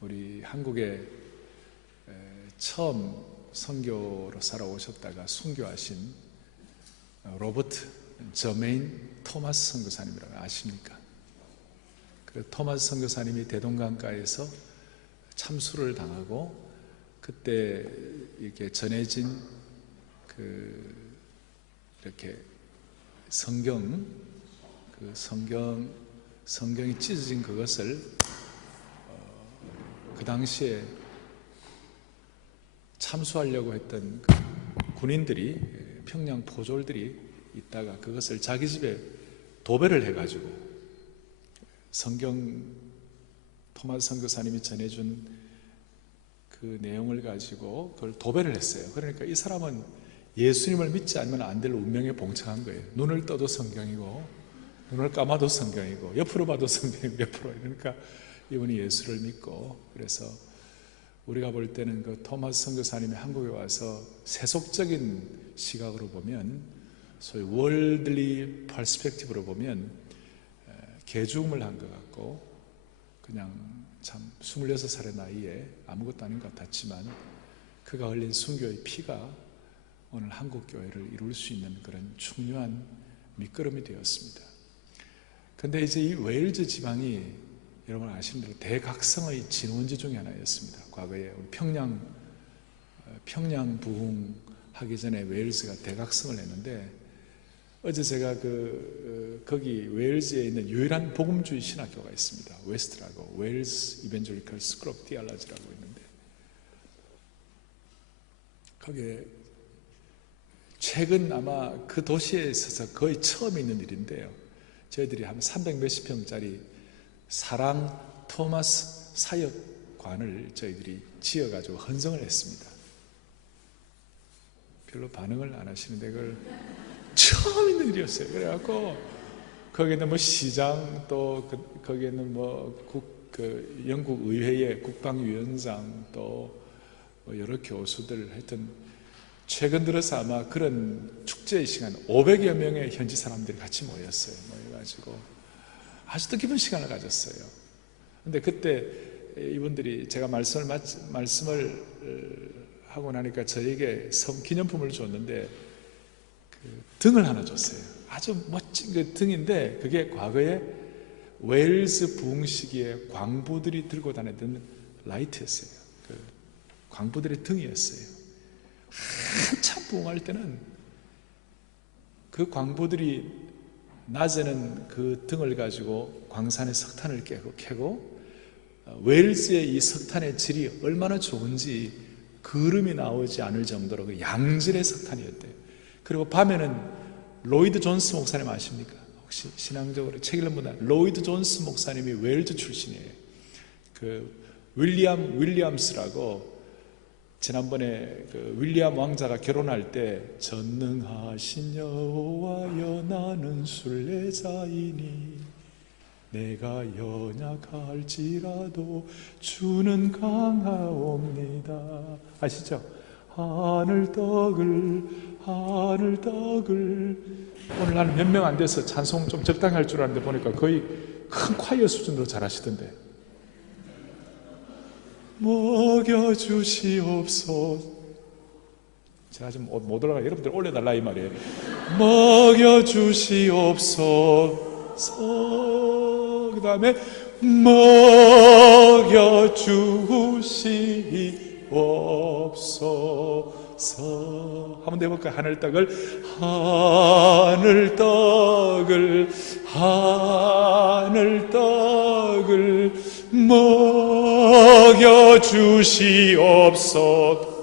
우리 한국에 처음 선교로 살아오셨다가 순교하신 로버트 저메인 토마스 선교사님이라고 아십니까? 그 토마스 선교사님이 대동강가에서 참수를 당하고 그때 이렇게 전해진 이렇게 성경이 찢어진 그것을 그 당시에 참수하려고 했던 군인들이, 평양 포졸들이 있다가 그것을 자기 집에 도배를 해가지고 토마스 선교사님이 전해준 그 내용을 가지고 그걸 도배를 했어요. 그러니까 이 사람은 예수님을 믿지 않으면 안 될 운명에 봉착한 거예요. 눈을 떠도 성경이고 눈을 감아도 성경이고 옆으로 봐도 성경이고 옆으로. 그러니까 이분이 예수를 믿고, 그래서 우리가 볼 때는 그 토마스 선교사님이 한국에 와서 세속적인 시각으로 보면, 소위 월들리 퍼스펙티브로 보면 개죽음을 한 것 같고, 그냥 참 26살의 나이에 아무것도 아닌 것 같았지만 그가 흘린 순교의 피가 오늘 한국 교회를 이룰 수 있는 그런 중요한 밑거름이 되었습니다. 그런데 이제 이 웨일즈 지방이 여러분 아시는 대로 대각성의 진원지 중에 하나였습니다. 과거에 우리 평양 부흥하기 전에 웨일즈가 대각성을 했는데, 어제 제가 거기 웨일즈에 있는 유일한 복음주의 신학교가 있습니다. 웨스트라고, 웨일즈 이벤젤리컬 스쿨 오브 디알러지라고 있는데, 거기에 최근 아마 그 도시에 있어서 거의 처음 있는 일인데요, 저희들이 한 300 몇십 평짜리 사랑 토마스 사역관을 저희들이 지어가지고 헌성을 했습니다. 별로 반응을 안 하시는데 그걸 처음 있는 일이었어요. 그래갖고 거기는 뭐 시장, 또 거기에는 영국 의회의 국방위원장, 또 여러 교수들, 하여튼 최근 들어서 아마 그런 축제의 시간 500여 명의 현지 사람들이 같이 모였어요. 모여가지고 아주 뜻깊은 시간을 가졌어요. 근데 그때 이분들이 제가 말씀을 하고 나니까 저에게 기념품을 줬는데 등을 하나 줬어요. 아주 멋진 그 등인데 그게 과거에 웨일즈 부흥 시기에 광부들이 들고 다니던 라이트였어요. 그 광부들의 등이었어요. 한참 부흥할 때는 그 광부들이 낮에는 그 등을 가지고 광산에 석탄을 캐고 웨일즈의 이 석탄의 질이 얼마나 좋은지 그름이 나오지 않을 정도로 그 양질의 석탄이었대요. 그리고 밤에는 로이드 존스 목사님 아십니까? 혹시 신앙적으로 책 읽는 분들, 로이드 존스 목사님이 웨일즈 출신이에요. 그 윌리엄스라고, 지난번에 그 윌리엄 왕자가 결혼할 때 전능하신 여호와여 나는 순례자이니 내가 연약할지라도 주는 강하옵니다. 아시죠? 하늘 떡을 오늘 나는 몇 명 안 돼서 찬송 좀 적당히 할 줄 알았는데 보니까 거의 큰 콰이어 수준으로 잘하시던데, 먹여주시옵소서. 제가 지금 못 올라가, 여러분들 올려달라 이 말이에요. 먹여주시옵소서. 그 다음에 먹여주시옵소서. 한번 더 해볼까요? 하늘 떡을 먹여주시옵소서.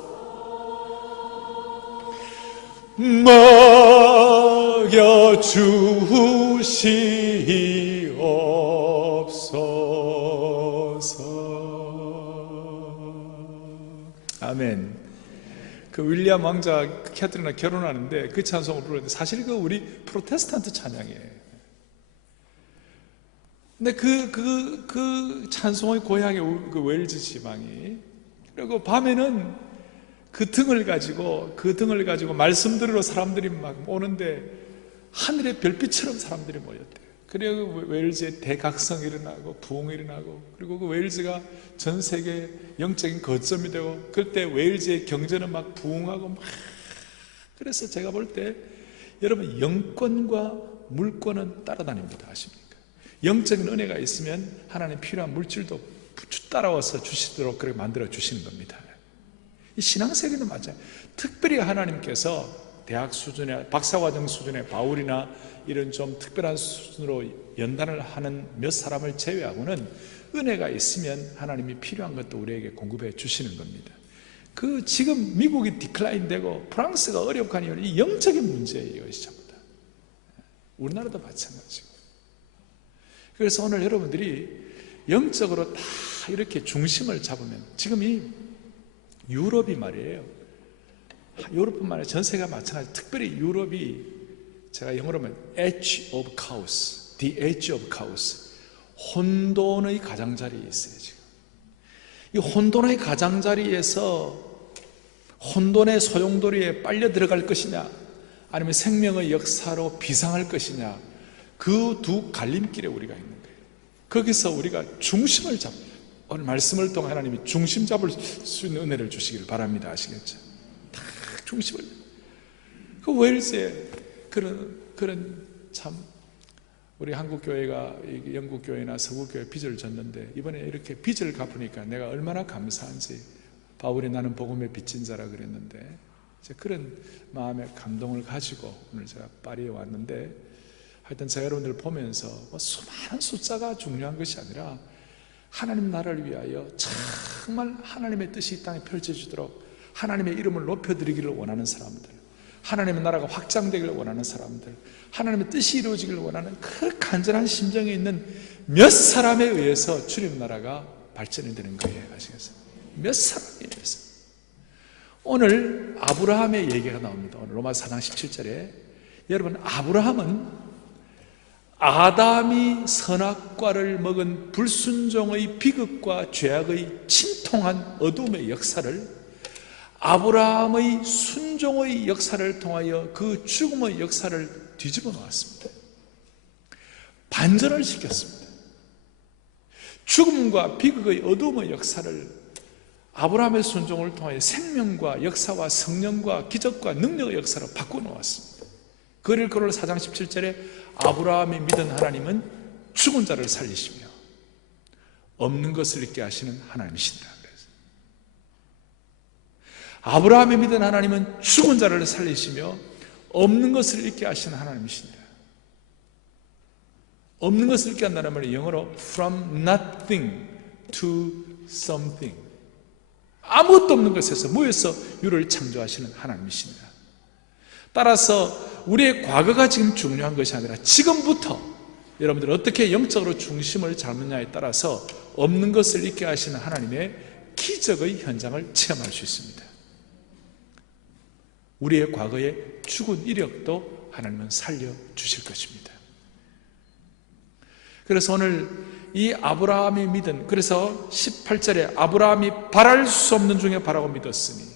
먹여주시옵소서. 아멘. 그 윌리엄 왕자 캐트린과 결혼하는데 그 찬송을 부르는데 사실 그 우리 프로테스탄트 찬양이에요. 근데 그 찬송의 고향의 그 웨일즈 지방이, 그리고 밤에는 그 등을 가지고 말씀 들으러 사람들이 막 오는데 하늘의 별빛처럼 사람들이 모였대요. 그리고 웨일즈의 대각성이 일어나고 부흥이 일어나고, 그리고 그 웨일즈가 전 세계 영적인 거점이 되고, 그때 웨일즈의 경제는 막 부흥하고 막. 그래서 제가 볼 때 여러분, 영권과 물권은 따라다닙니다. 아십니까? 영적인 은혜가 있으면 하나님 필요한 물질도 따라와서 주시도록 그렇게 만들어 주시는 겁니다. 이 신앙세계도 맞아요. 특별히 하나님께서 대학 수준의 박사과정 수준의 바울이나 이런 좀 특별한 수준으로 연단을 하는 몇 사람을 제외하고는 은혜가 있으면 하나님이 필요한 것도 우리에게 공급해 주시는 겁니다. 그 지금 미국이 디클라인되고 프랑스가 어렵고 하니 이 영적인 문제예요. 이것이 전부 다. 우리나라도 마찬가지고. 그래서 오늘 여러분들이 영적으로 다 이렇게 중심을 잡으면, 지금 이 유럽이 말이에요, 유럽뿐만 아니라 전 세계가 마찬가지. 특별히 유럽이, 제가 영어로 하면 edge of chaos, the edge of chaos, 혼돈의 가장자리에 있어요. 지금 이 혼돈의 가장자리에서 혼돈의 소용돌이에 빨려 들어갈 것이냐, 아니면 생명의 역사로 비상할 것이냐, 그 두 갈림길에 우리가 있는 거예요. 거기서 우리가 중심을 잡고, 오늘 말씀을 통해 하나님이 중심 잡을 수 있는 은혜를 주시기를 바랍니다. 아시겠죠? 딱 중심을. 그 웨일즈에 그런 참, 우리 한국교회가 영국교회나 서구교회 빚을 졌는데, 이번에 이렇게 빚을 갚으니까 내가 얼마나 감사한지. 바울이 나는 복음의 빚진 자라 그랬는데, 그런 마음의 감동을 가지고 오늘 제가 파리에 왔는데, 하여튼 제가 여러분들 보면서 수많은 숫자가 중요한 것이 아니라 하나님 나라를 위하여 정말 하나님의 뜻이 이 땅에 펼쳐지도록 하나님의 이름을 높여드리기를 원하는 사람들, 하나님의 나라가 확장되기를 원하는 사람들, 하나님의 뜻이 이루어지기를 원하는 그 간절한 심정에 있는 몇 사람에 의해서 주님 나라가 발전이 되는 거예요. 아시겠어요? 몇 사람에 의해서. 오늘 아브라함의 얘기가 나옵니다. 오늘 로마서 4장 17절에 여러분, 아브라함은 아담이 선악과를 먹은 불순종의 비극과 죄악의 침통한 어둠의 역사를 아브라함의 순종의 역사를 통하여 그 죽음의 역사를 뒤집어 놓았습니다. 반전을 시켰습니다. 죽음과 비극의 어둠의 역사를 아브라함의 순종을 통하여 생명과 역사와 성령과 기적과 능력의 역사로 바꿔놓았습니다. 그를 그로 4장 17절에 아브라함이 믿은 하나님은 죽은 자를 살리시며 없는 것을 있게 하시는 하나님이신다. 아브라함이 믿은 하나님은 죽은 자를 살리시며 없는 것을 있게 하시는 하나님이신다. 없는 것을 있게 한다는 말이 영어로 from nothing to something, 아무것도 없는 것에서 무에서 유를 창조하시는 하나님이십니다. 따라서 우리의 과거가 지금 중요한 것이 아니라 지금부터 여러분들이 어떻게 영적으로 중심을 잡느냐에 따라서 없는 것을 있게 하시는 하나님의 기적의 현장을 체험할 수 있습니다. 우리의 과거의 죽은 이력도 하나님은 살려주실 것입니다. 그래서 오늘 이 아브라함이 믿은, 그래서 18절에 아브라함이 바랄 수 없는 중에 바라고 믿었으니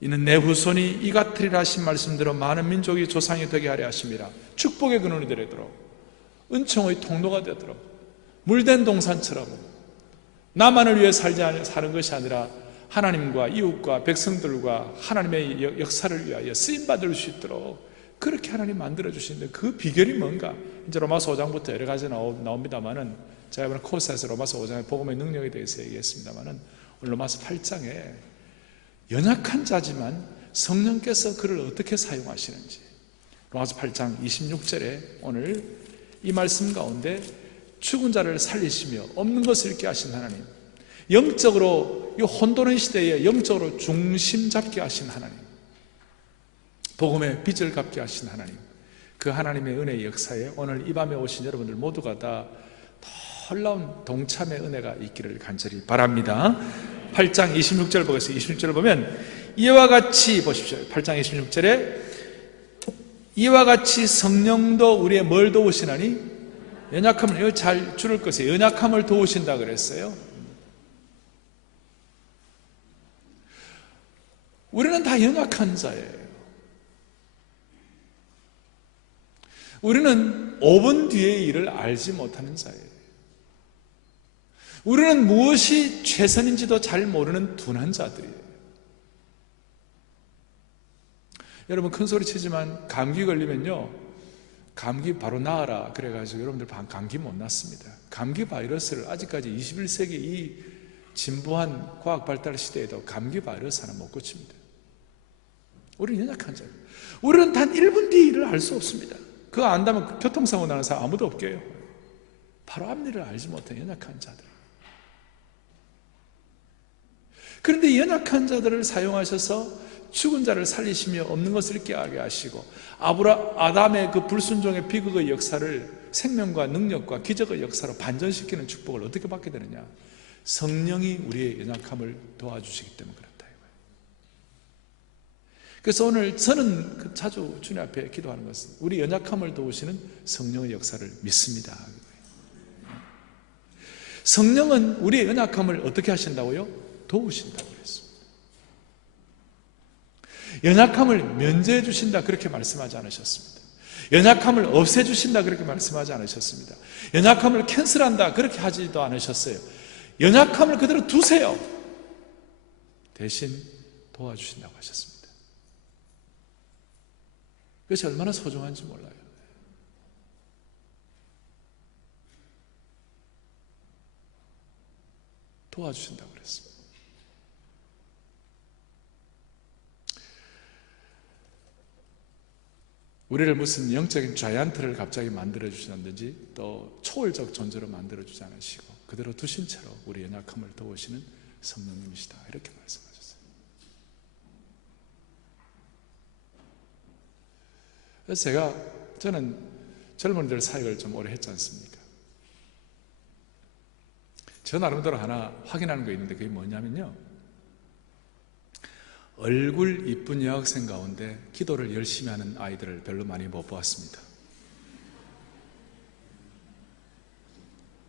이는 내 후손이 이같으리라 하신 말씀대로 많은 민족이 조상이 되게 하려 하심이라. 축복의 근원이 되도록, 은총의 통로가 되도록, 물된 동산처럼 나만을 위해 사는 것이 아니라 하나님과 이웃과 백성들과 하나님의 역사를 위하여 쓰임받을 수 있도록 그렇게 하나님 만들어주시는데, 그 비결이 뭔가? 이제 로마서 5장부터 여러 가지 나옵니다만은, 제가 이번에 코스에서 로마서 5장의 복음의 능력에 대해서 얘기했습니다만은, 오늘 로마서 8장에 연약한 자지만 성령께서 그를 어떻게 사용하시는지, 로마서 8장 26절에 오늘 이 말씀 가운데 죽은 자를 살리시며 없는 것을 있게 하신 하나님, 영적으로 이 혼돈의 시대에 영적으로 중심 잡게 하신 하나님, 복음의 빚을 갚게 하신 하나님, 그 하나님의 은혜의 역사에 오늘 이 밤에 오신 여러분들 모두가 다 놀라운 동참의 은혜가 있기를 간절히 바랍니다. 8장 26절 보겠습니다. 26절을 보면 이와 같이 보십시오. 8장 26절에 이와 같이 성령도 우리의 뭘 도우시나니, 연약함을, 이거 잘 줄을 것이에요. 연약함을 도우신다 그랬어요. 우리는 다 연약한 자예요. 우리는 5분 뒤의 일을 알지 못하는 자예요. 우리는 무엇이 최선인지도 잘 모르는 둔한 자들이에요. 여러분 큰 소리 치지만 감기 걸리면요, 감기 바로 나으라 그래가지고 여러분들 감기 못 났습니다. 감기 바이러스를 아직까지 21세기 이 진보한 과학 발달 시대에도 감기 바이러스 하나 못 고칩니다. 우리는 연약한 자예요. 우리는 단 1분 뒤의 일을 알 수 없습니다. 그거 안다면 교통사고 나는 사람 아무도 없게요. 바로 앞일을 알지 못한 연약한 자들. 그런데 연약한 자들을 사용하셔서 죽은 자를 살리시며 없는 것을 깨하게 하시고 아담의 그 불순종의 비극의 역사를 생명과 능력과 기적의 역사로 반전시키는 축복을 어떻게 받게 되느냐? 성령이 우리의 연약함을 도와주시기 때문에 그렇다. 그래서 오늘 저는 자주 주님 앞에 기도하는 것은 우리 연약함을 도우시는 성령의 역사를 믿습니다. 성령은 우리의 연약함을 어떻게 하신다고요? 도우신다고 그랬습니다. 연약함을 면제해 주신다 그렇게 말씀하지 않으셨습니다. 연약함을 없애 주신다 그렇게 말씀하지 않으셨습니다. 연약함을 캔슬한다 그렇게 하지도 않으셨어요. 연약함을 그대로 두세요. 대신 도와주신다고 하셨습니다. 그것이 얼마나 소중한지 몰라요. 도와주신다고 그랬습니다. 우리를 무슨 영적인 자이언트를 갑자기 만들어주신다든지 또 초월적 존재로 만들어주지 않으시고 그대로 두신 채로 우리 연약함을 도우시는 성령님이시다 이렇게 말씀하셨어요. 그래서 저는 젊은이들 사역을 좀 오래 했지 않습니까? 저 나름대로 하나 확인하는 거 있는데 그게 뭐냐면요, 얼굴 이쁜 여학생 가운데 기도를 열심히 하는 아이들을 별로 많이 못 보았습니다.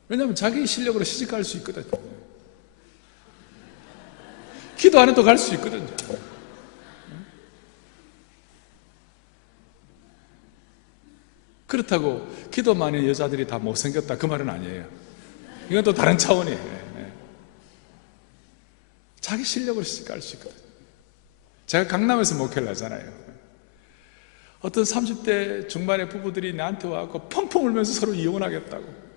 왜냐하면 자기 실력으로 시집 갈 수 있거든요. 기도 안 해도 갈 수 있거든요. 그렇다고 기도 많이 여자들이 다 못생겼다 그 말은 아니에요. 이건 또 다른 차원이에요. 자기 실력으로 시집 갈 수 있거든요. 제가 강남에서 목회를 하잖아요. 어떤 30대 중반의 부부들이 나한테 와서 펑펑 울면서 서로 이혼하겠다고.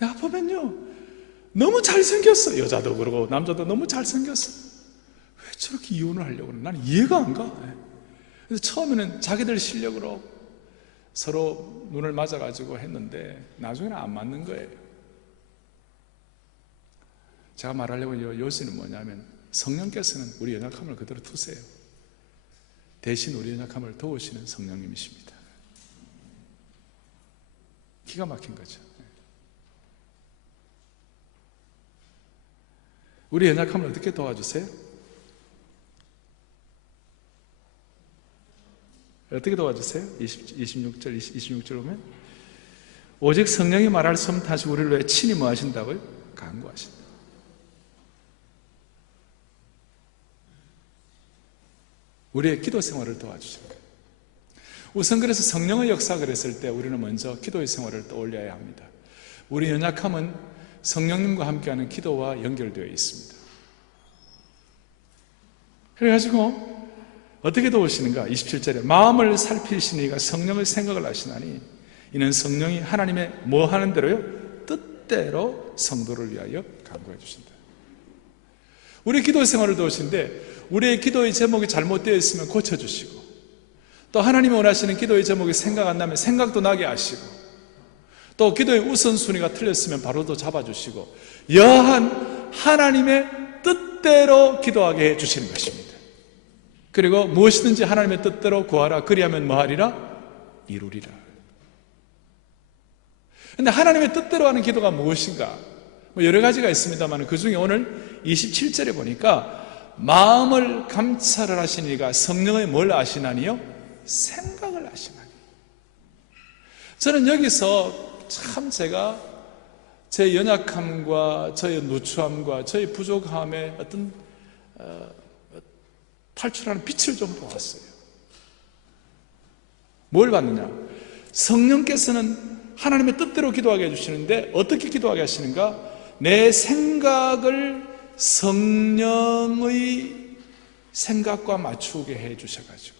내가 보면요, 너무 잘생겼어. 여자도 그러고 남자도 너무 잘생겼어. 왜 저렇게 이혼을 하려고 그래? 나는 이해가 안 가. 그래서 처음에는 자기들 실력으로 서로 눈을 맞아가지고 했는데 나중에는 안 맞는 거예요. 제가 말하려고 하는 요지는 뭐냐면 성령께서는 우리 연약함을 그대로 두세요. 대신 우리 연약함을 도우시는 성령님이십니다. 기가 막힌 거죠. 우리 연약함을 어떻게 도와주세요? 어떻게 도와주세요? 26절 보면 오직 성령이 말할 수 없는 다시 우리를 위해 친히 뭐 하신다고요? 간구하신다. 우리의 기도 생활을 도와주신 거예요. 우선 그래서 성령의 역사 그랬을 때 우리는 먼저 기도의 생활을 떠올려야 합니다. 우리 연약함은 성령님과 함께하는 기도와 연결되어 있습니다. 그래가지고 어떻게 도우시는가? 27절에 마음을 살피시는 이가 성령의 생각을 하시나니 이는 성령이 하나님의 뭐 하는 대로요? 뜻대로 성도를 위하여 간구해 주신다. 우리 기도 생활을 도우시는데 우리의 기도의 제목이 잘못되어 있으면 고쳐주시고 또 하나님이 원하시는 기도의 제목이 생각 안 나면 생각도 나게 하시고 또 기도의 우선순위가 틀렸으면 바로도 잡아주시고 여한 하나님의 뜻대로 기도하게 해주시는 것입니다. 그리고 무엇이든지 하나님의 뜻대로 구하라 그리하면 뭐하리라? 이루리라. 그런데 하나님의 뜻대로 하는 기도가 무엇인가? 여러 가지가 있습니다만 그 중에 오늘 27절에 보니까 마음을 감찰을 하시니가 성령의 뭘 아시나니요? 생각을 아시나니. 저는 여기서 참 제가 제 연약함과 저의 누추함과 저의 부족함의 어떤 탈출하는 빛을 좀 보았어요. 뭘 봤느냐? 성령께서는 하나님의 뜻대로 기도하게 해주시는데 어떻게 기도하게 하시는가? 내 생각을 성령의 생각과 맞추게 해주셔가지고,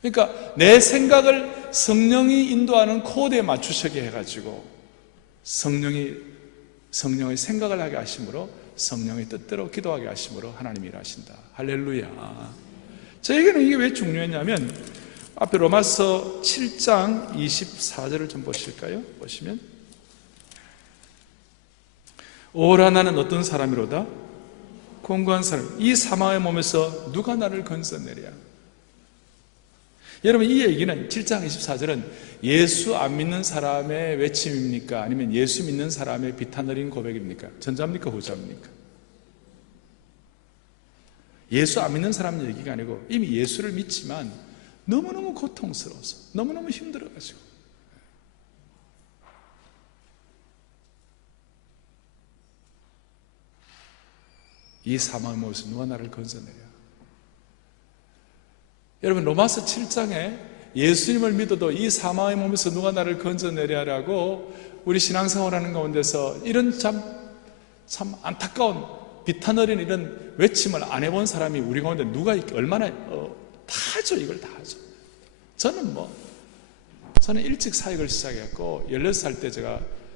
그러니까 내 생각을 성령이 인도하는 코드에 맞추시게 해가지고 성령의 생각을 하게 하심으로, 성령의 뜻대로 기도하게 하심으로 하나님이 일하신다. 할렐루야. 저에게는 이게 왜 중요했냐면, 앞에 로마서 7장 24절을 좀 보실까요? 보시면, 오라 나는 어떤 사람이로다? 공고한 사람. 이 사망의 몸에서 누가 나를 건져내랴? 여러분, 이 얘기는 7장 24절은 예수 안 믿는 사람의 외침입니까? 아니면 예수 믿는 사람의 비탄 어린 고백입니까? 전자입니까? 후자입니까? 예수 안 믿는 사람 얘기가 아니고 이미 예수를 믿지만 너무너무 고통스러워서, 너무너무 힘들어가지고, 이 사망의 몸에서 누가 나를 건져내랴? 여러분, 로마서 7장에 예수님을 믿어도 이 사망의 몸에서 누가 나를 건져내랴라고 우리 신앙생활하는 가운데서 이런 참 안타까운 비탄 어린 이런 외침을 안 해본 사람이 우리 가운데 누가 얼마나 다 하죠. 이걸 다 하죠. 저는 일찍 사역을 시작했고 16살 때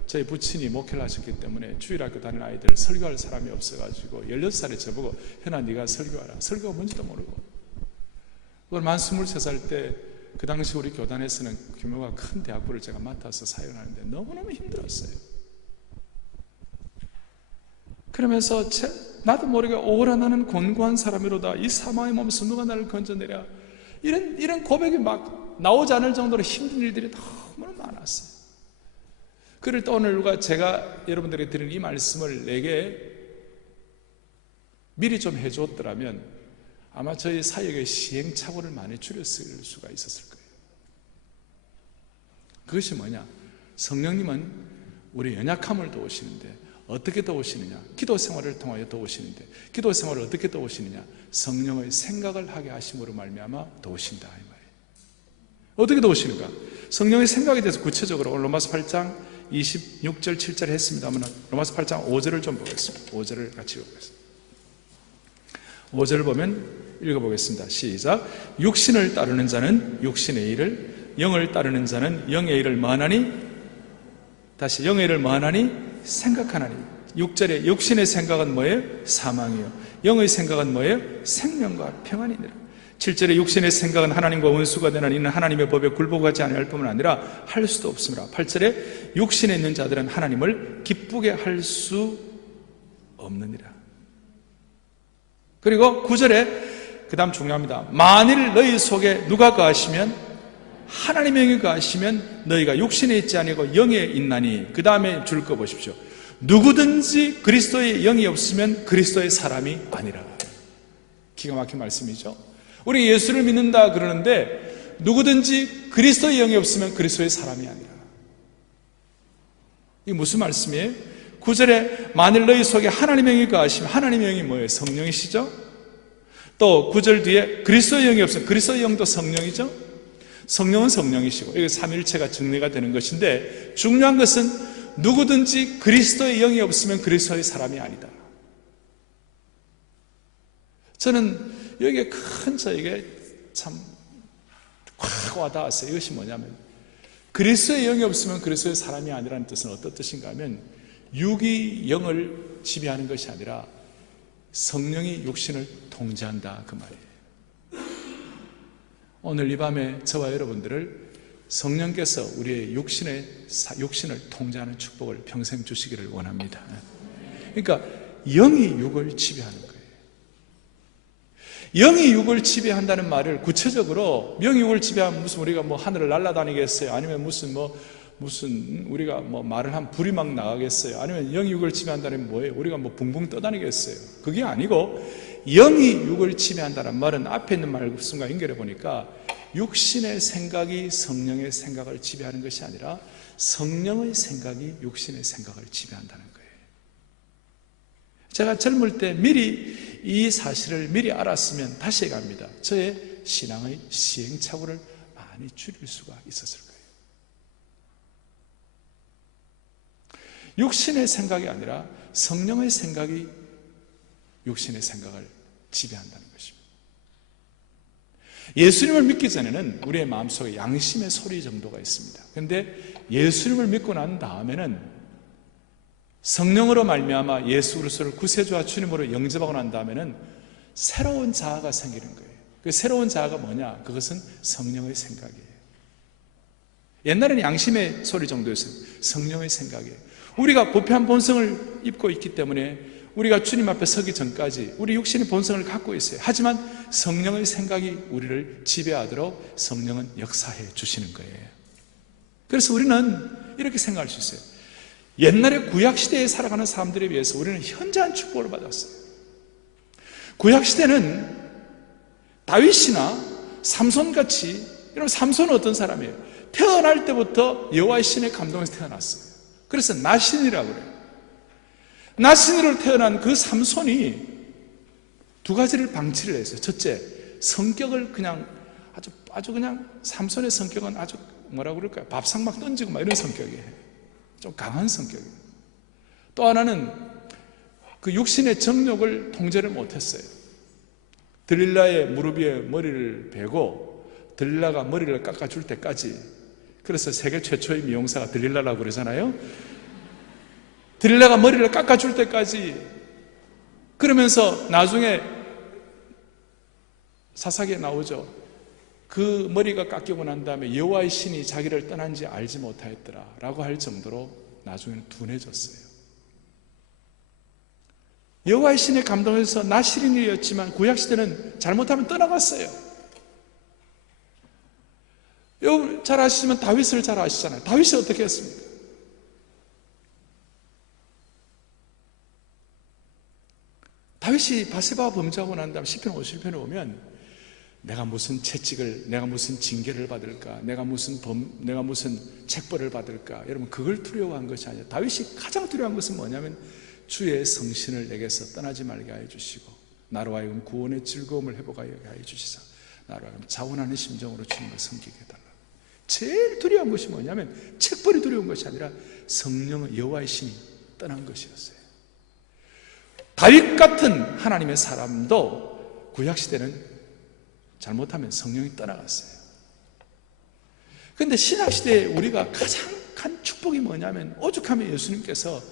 저희 부친이 목회를 하셨기 때문에 주일학교 다니는 아이들 설교할 사람이 없어가지고 16살에 저보고 현아 네가 설교하라. 설교가 뭔지도 모르고, 그걸 만 23살 때 그 당시 우리 교단에서는 규모가 큰 대학부를 제가 맡아서 사역을 하는데 너무너무 힘들었어요. 그러면서 나도 모르게 오라 나는 곤고한 사람이로다. 이 사망의 몸에서 누가 나를 건져내랴. 이런 고백이 막 나오지 않을 정도로 힘든 일들이 너무 많았어요. 그럴 때 오늘 누가 제가 여러분들에게 드리는 이 말씀을 내게 미리 좀 해줬더라면 아마 저희 사역의 시행착오를 많이 줄였을 수가 있었을 거예요. 그것이 뭐냐? 성령님은 우리 연약함을 도우시는데 어떻게 도우시느냐? 기도 생활을 통하여 도우시는데, 기도 생활을 어떻게 도우시느냐? 성령의 생각을 하게 하심으로 말미암아 도우신다, 이 말이에요. 어떻게 도우시는가? 성령의 생각에 대해서 구체적으로 오늘 로마서 8장 26절 7절 했습니다만 로마서 8장 5절을 좀 보겠습니다. 5절을 같이 읽어보겠습니다. 5절을 보면 읽어보겠습니다. 시작. 육신을 따르는 자는 육신의 일을, 영을 따르는 자는 영의 일을 뭐하나니? 다시 영의 일을 뭐하나니? 생각하나니. 6절에 육신의 생각은 뭐예요? 사망이요. 영의 생각은 뭐예요? 생명과 평안이니라. 7절에 육신의 생각은 하나님과 원수가 되는 이는 하나님의 법에 굴복하지 아니할 뿐만 아니라 할 수도 없습니다. 8절에 육신에 있는 자들은 하나님을 기쁘게 할 수 없느니라. 그리고 9절에 그 다음 중요합니다. 만일 너희 속에 누가 거하시면, 하나님의 영이 거하시면 너희가 육신에 있지 아니고 영에 있나니. 그 다음에 줄 거 보십시오. 누구든지 그리스도의 영이 없으면 그리스도의 사람이 아니라. 기가 막힌 말씀이죠. 우리 예수를 믿는다 그러는데 누구든지 그리스도의 영이 없으면 그리스도의 사람이 아니라. 이게 무슨 말씀이에요? 9절에 만일 너희 속에 하나님의 영이 거하시면, 하나님의 영이 뭐예요? 성령이시죠? 또 9절 뒤에 그리스도의 영이 없으면 그리스도의 영도 성령이죠? 성령은 성령이시고 이게 삼위일체가 정리가 되는 것인데, 중요한 것은 누구든지 그리스도의 영이 없으면 그리스도의 사람이 아니다. 저는 여기에 큰 저에게 참 확 와닿았어요. 이것이 뭐냐면 그리스도의 영이 없으면 그리스도의 사람이 아니라는 뜻은 어떤 뜻인가 하면, 육이 영을 지배하는 것이 아니라 성령이 육신을 통제한다, 그 말이에요. 오늘 이 밤에 저와 여러분들을 성령께서 우리의 육신을 통제하는 축복을 평생 주시기를 원합니다. 그러니까 영이 육을 지배하는 거예요. 영이 육을 지배한다는 말을 구체적으로, 영이 육을 지배하면 무슨 우리가 뭐 하늘을 날아다니겠어요? 아니면 무슨 우리가 뭐 말을 하면 불이 막 나가겠어요? 아니면 영이 육을 지배한다는 뭐예요? 우리가 뭐 붕붕 떠다니겠어요? 그게 아니고, 영이 육을 지배한다는 말은 앞에 있는 말씀과 연결해 보니까 육신의 생각이 성령의 생각을 지배하는 것이 아니라 성령의 생각이 육신의 생각을 지배한다는 거예요. 제가 젊을 때 미리 이 사실을 미리 알았으면, 다시 얘기합니다, 저의 신앙의 시행착오를 많이 줄일 수가 있었을 거예요. 육신의 생각이 아니라 성령의 생각이 육신의 생각을 지배한다는 것입니다. 예수님을 믿기 전에는 우리의 마음속에 양심의 소리 정도가 있습니다. 그런데 예수님을 믿고 난 다음에는 성령으로 말미암아 예수 그리스도를 구세주와 주님으로 영접하고 난 다음에는 새로운 자아가 생기는 거예요. 그 새로운 자아가 뭐냐? 그것은 성령의 생각이에요. 옛날에는 양심의 소리 정도였어요. 성령의 생각이에요. 우리가 부패한 본성을 입고 있기 때문에 우리가 주님 앞에 서기 전까지 우리 육신의 본성을 갖고 있어요. 하지만 성령의 생각이 우리를 지배하도록 성령은 역사해 주시는 거예요. 그래서 우리는 이렇게 생각할 수 있어요. 옛날에 구약시대에 살아가는 사람들에 비해서 우리는 현저한 축복을 받았어요. 구약시대는 다윗이나 삼손같이, 여러분 삼손은 어떤 사람이에요? 태어날 때부터 여호와의 신의 감동에서 태어났어요. 그래서 나신이라고 그래요. 나신으로 태어난 그 삼손이 두 가지를 방치를 했어요. 첫째, 성격을 그냥 아주 그냥 삼손의 성격은 아주 뭐라고 그럴까요? 밥상 막 던지고 막 이런 성격이에요. 좀 강한 성격이에요. 또 하나는 그 육신의 정욕을 통제를 못했어요. 들릴라의 무릎 위에 머리를 베고 들릴라가 머리를 깎아줄 때까지, 그래서 세계 최초의 미용사가 들릴라라고 그러잖아요. 들릴라가 머리를 깎아줄 때까지, 그러면서 나중에 사사기에 나오죠. 그 머리가 깎이고 난 다음에 여호와의 신이 자기를 떠난지 알지 못하였더라 라고 할 정도로 나중에는 둔해졌어요. 여호와의 신의 감동에서 나시린이었지만 구약시대는 잘못하면 떠나갔어요. 여러분 잘 아시지만 다윗을 잘 아시잖아요. 다윗이 어떻게 했습니까? 다윗이 바세바와 범죄하고 난 다음 시편 51편에 오면 내가 무슨 채찍을, 내가 무슨 징계를 받을까, 내가 무슨 책벌을 받을까, 여러분 그걸 두려워한 것이 아니라 다윗이 가장 두려워한 것은 뭐냐면 주의 성신을 내게서 떠나지 말게 하여 주시고 나로 하여금 구원의 즐거움을 회복하여 하여 주시사 나로 하여금 자원하는 심정으로 주님을 섬기게 해달라. 제일 두려운 것이 뭐냐면 책벌이 두려운 것이 아니라 성령의 여호와의 신이 떠난 것이었어요. 다윗 같은 하나님의 사람도 구약시대는 잘못하면 성령이 떠나갔어요. 그런데 신약시대에 우리가 가장 큰 축복이 뭐냐면 오죽하면 예수님께서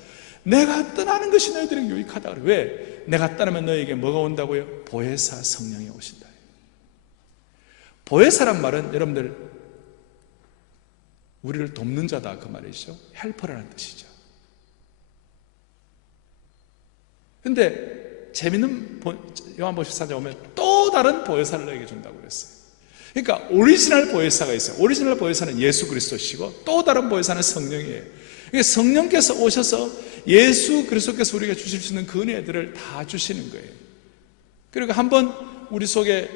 내가 떠나는 것이 너희들에게 유익하다 그래요. 왜? 내가 떠나면 너희에게 뭐가 온다고요? 보혜사 성령이 오신다. 보혜사란 말은 여러분들 우리를 돕는 자다 그 말이죠. 헬퍼라는 뜻이죠. 근데 재밌는 요한복음 14장에 오면 또 다른 보혜사를 너에게 준다고 그랬어요. 그러니까 오리지널 보혜사가 있어요. 오리지널 보혜사는 예수 그리스도시고 또 다른 보혜사는 성령이에요. 그러니까 성령께서 오셔서 예수 그리스도께서 우리에게 주실 수 있는 그 은혜들을 다 주시는 거예요. 그리고 한번 우리 속에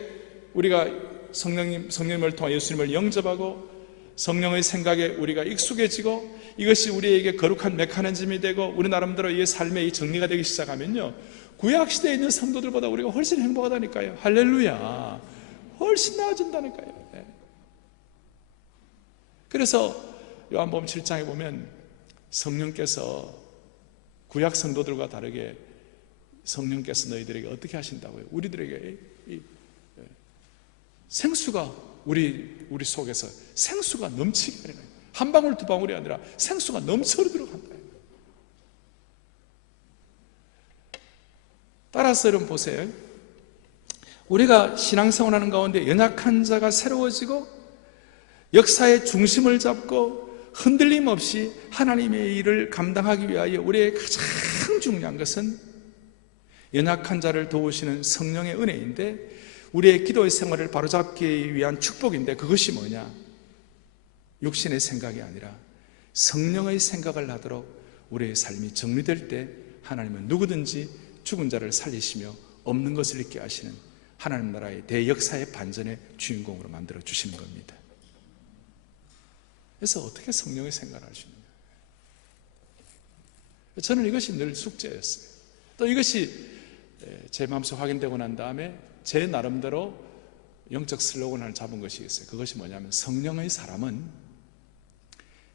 우리가 성령님을 통해 예수님을 영접하고 성령의 생각에 우리가 익숙해지고 이것이 우리에게 거룩한 메커니즘이 되고 우리 나름대로 이 삶의 이 정리가 되기 시작하면요, 구약시대에 있는 성도들보다 우리가 훨씬 행복하다니까요. 할렐루야. 훨씬 나아진다니까요. 네. 그래서 요한복음 7장에 보면 성령께서 구약 성도들과 다르게 성령께서 너희들에게 어떻게 하신다고요? 우리들에게 생수가 우리 속에서 생수가 넘치게 하는 거예요. 한 방울 두 방울이 아니라 생수가 넘쳐 흐르도록 한다. 따라서 여러분 보세요. 우리가 신앙생활하는 가운데 연약한 자가 새로워지고 역사의 중심을 잡고 흔들림 없이 하나님의 일을 감당하기 위하여 우리의 가장 중요한 것은 연약한 자를 도우시는 성령의 은혜인데 우리의 기도의 생활을 바로잡기 위한 축복인데 그것이 뭐냐? 육신의 생각이 아니라 성령의 생각을 하도록 우리의 삶이 정리될 때 하나님은 누구든지 죽은 자를 살리시며 없는 것을 있게 하시는 하나님 나라의 대역사의 반전의 주인공으로 만들어 주시는 겁니다. 그래서 어떻게 성령의 생각을 할 수 있느냐? 저는 이것이 늘 숙제였어요. 또 이것이 제 마음속에 확인되고 난 다음에 제 나름대로 영적 슬로건을 잡은 것이 있어요. 그것이 뭐냐면 성령의 사람은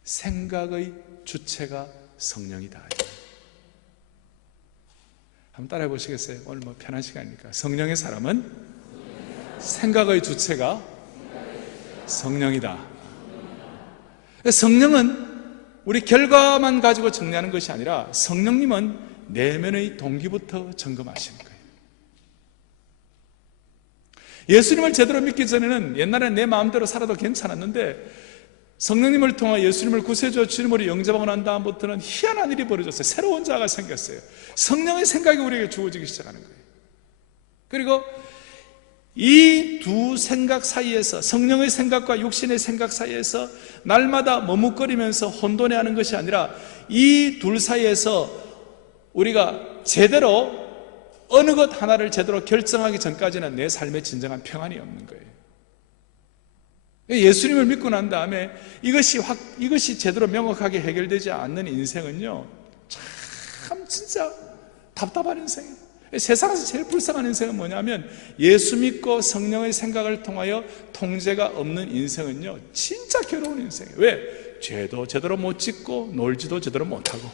생각의 주체가 성령이다. 한번 따라해 보시겠어요? 오늘 뭐 편한 시간이니까. 성령의 사람은 생각의 주체가 성령이다. 성령은 우리 결과만 가지고 정리하는 것이 아니라 성령님은 내면의 동기부터 점검하시는 거예요. 예수님을 제대로 믿기 전에는 옛날에 내 마음대로 살아도 괜찮았는데 성령님을 통해 예수님을 구세주와 주님으로 영접하고 난 다음부터는 희한한 일이 벌어졌어요. 새로운 자가 생겼어요. 성령의 생각이 우리에게 주어지기 시작하는 거예요. 그리고 이 두 생각 사이에서, 성령의 생각과 육신의 생각 사이에서 날마다 머뭇거리면서 혼돈해하는 것이 아니라 이 둘 사이에서 우리가 제대로 어느 것 하나를 제대로 결정하기 전까지는 내 삶에 진정한 평안이 없는 거예요. 예수님을 믿고 난 다음에 이것이 제대로 명확하게 해결되지 않는 인생은요, 참 진짜 답답한 인생이에요. 세상에서 제일 불쌍한 인생은 뭐냐면 예수 믿고 성령의 생각을 통하여 통제가 없는 인생은요, 진짜 괴로운 인생이에요. 왜? 죄도 제대로 못 짓고 놀지도 제대로 못하고,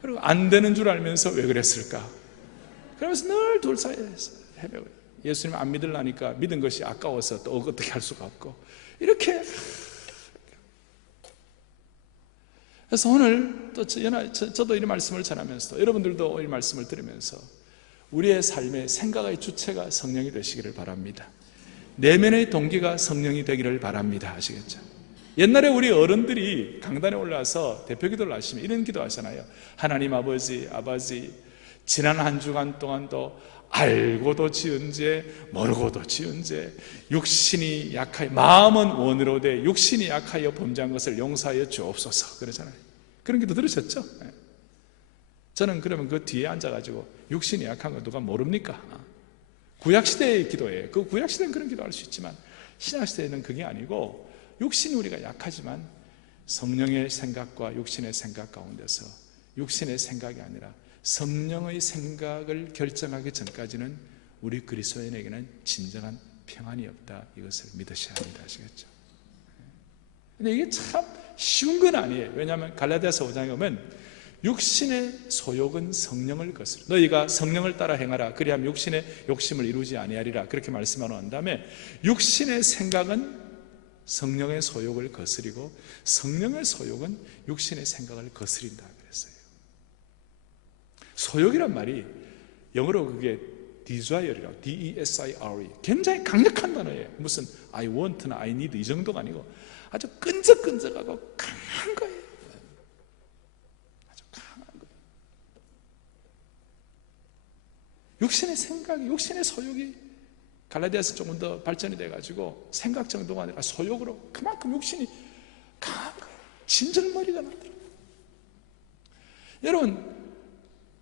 그리고 안 되는 줄 알면서 왜 그랬을까? 그러면서 늘 둘 사이에서 헤매고요. 예수님 안 믿으려니까 믿은 것이 아까워서 또 어떻게 할 수가 없고, 이렇게. 그래서 오늘 또 저도 이 말씀을 전하면서, 여러분들도 이 말씀을 들으면서 우리의 삶의 생각의 주체가 성령이 되시기를 바랍니다. 내면의 동기가 성령이 되기를 바랍니다. 아시겠죠? 옛날에 우리 어른들이 강단에 올라와서 대표 기도를 하시면 이런 기도 하잖아요. 하나님 아버지, 지난 한 주간 동안도 알고도 지은 죄, 모르고도 지은 죄, 육신이 약하여, 마음은 원으로되 육신이 약하여 범죄한 것을 용서하여 주옵소서, 그러잖아요. 그런 기도 들으셨죠? 저는 그러면 그 뒤에 앉아가지고 육신이 약한 거 누가 모릅니까? 구약시대의 기도예요. 그 구약시대는 그런 기도할 수 있지만 신약시대에는 그게 아니고, 육신이 우리가 약하지만 성령의 생각과 육신의 생각 가운데서 육신의 생각이 아니라 성령의 생각을 결정하기 전까지는 우리 그리스도인에게는 진정한 평안이 없다. 이것을 믿으셔야 합니다. 아시겠죠? 근데 이게 참 쉬운 건 아니에요. 왜냐하면 갈라디아서 5장에 보면 육신의 소욕은 성령을 거스르, 너희가 성령을 따라 행하라, 그리하면 육신의 욕심을 이루지 아니하리라, 그렇게 말씀하고 난 다음에 육신의 생각은 성령의 소욕을 거스리고 성령의 소욕은 육신의 생각을 거스린다 그랬어요. 소욕이란 말이 영어로 그게 desire이라고, D-E-S-I-R-E, 굉장히 강력한 단어예요. 무슨 I want나 I need 이 정도가 아니고 아주 끈적끈적하고 강한 거예요. 아주 강한 거예요. 육신의 생각이, 육신의 소욕이 갈라디아서 조금 더 발전이 돼가지고 생각 정도가 아니라 소욕으로 그만큼 육신이 강한 거예요. 진절머리가 나더라고요. 여러분,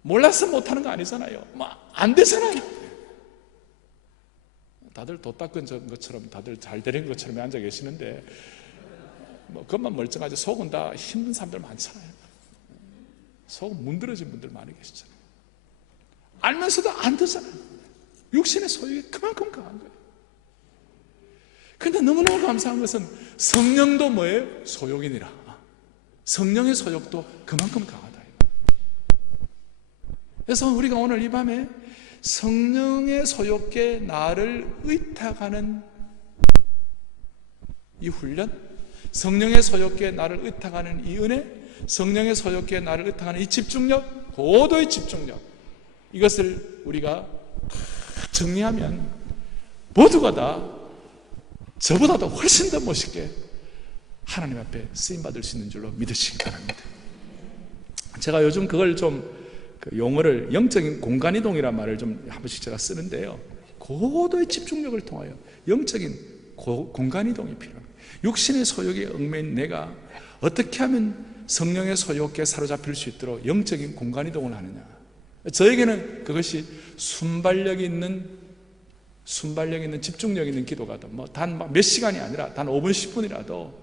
몰라서 못하는 거 아니잖아요. 안 되잖아요. 다들 도 닦은 것처럼, 다들 잘 되는 것처럼 앉아 계시는데 그것만 멀쩡하지 속은 다 힘든 사람들 많잖아요. 속은 문드러진 분들 많이 계시잖아요. 알면서도 안 되잖아요. 육신의 소욕이 그만큼 강한 거예요. 그런데 너무너무 감사한 것은 성령도 뭐예요? 소욕이니라. 성령의 소욕도 그만큼 강하다. 그래서 우리가 오늘 이 밤에 성령의 소욕에 나를 의탁하는 이 훈련, 성령의 소욕에 나를 의탁하는 이 은혜, 성령의 소욕에 나를 의탁하는 이 집중력, 고도의 집중력, 이것을 우리가 정리하면 모두가 다 저보다도 훨씬 더 멋있게 하나님 앞에 쓰임받을 수 있는 줄로 믿으시기 바랍니다. 제가 요즘 그걸 좀 용어를 영적인 공간이동이라는 말을 좀 한 번씩 제가 쓰는데요, 고도의 집중력을 통하여 영적인 공간이동이 필요합니다. 육신의 소욕에 얽매인 내가 어떻게 하면 성령의 소욕에 사로잡힐 수 있도록 영적인 공간이동을 하느냐, 저에게는 그것이 순발력 있는 집중력 있는 기도가 단 몇 시간이 아니라 단 5분 10분이라도,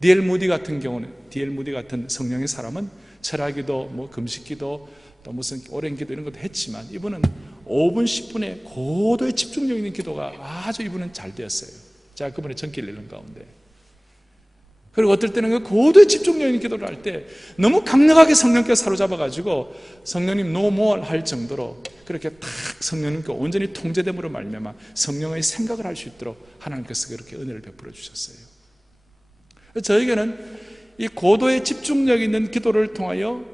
D.L. 무디 같은 경우는, D.L. 무디 같은 성령의 사람은 철학기도, 금식기도, 또 무슨 오랜 기도 이런 것도 했지만 이분은 5분, 10분의 고도의 집중력 있는 기도가 아주 이분은 잘 되었어요. 제가 그분의 전기를 잃는 가운데. 그리고 어떨 때는 그 고도의 집중력 있는 기도를 할 때 너무 강력하게 성령께 사로잡아가지고 성령님 노모할 할 정도로 그렇게 탁 성령님께 온전히 통제됨으로 말미암아 성령의 생각을 할 수 있도록 하나님께서 그렇게 은혜를 베풀어 주셨어요. 저에게는 이 고도의 집중력 있는 기도를 통하여,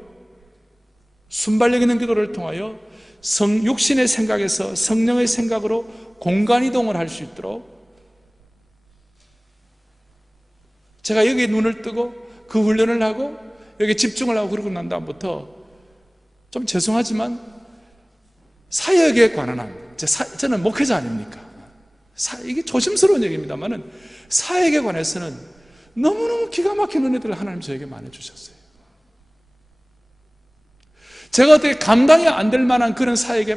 순발력 있는 기도를 통하여 육신의 생각에서 성령의 생각으로 공간이동을 할 수 있도록, 제가 여기에 눈을 뜨고 그 훈련을 하고 여기에 집중을 하고 그러고 난 다음부터 좀 죄송하지만 사역에 관한 한, 저는 목회자 아닙니까? 이게 조심스러운 얘기입니다만은 사역에 관해서는 너무너무 기가 막힌 은혜들을 하나님 저에게 많이 주셨어요. 제가 어떻게 감당이 안 될 만한 그런 사역에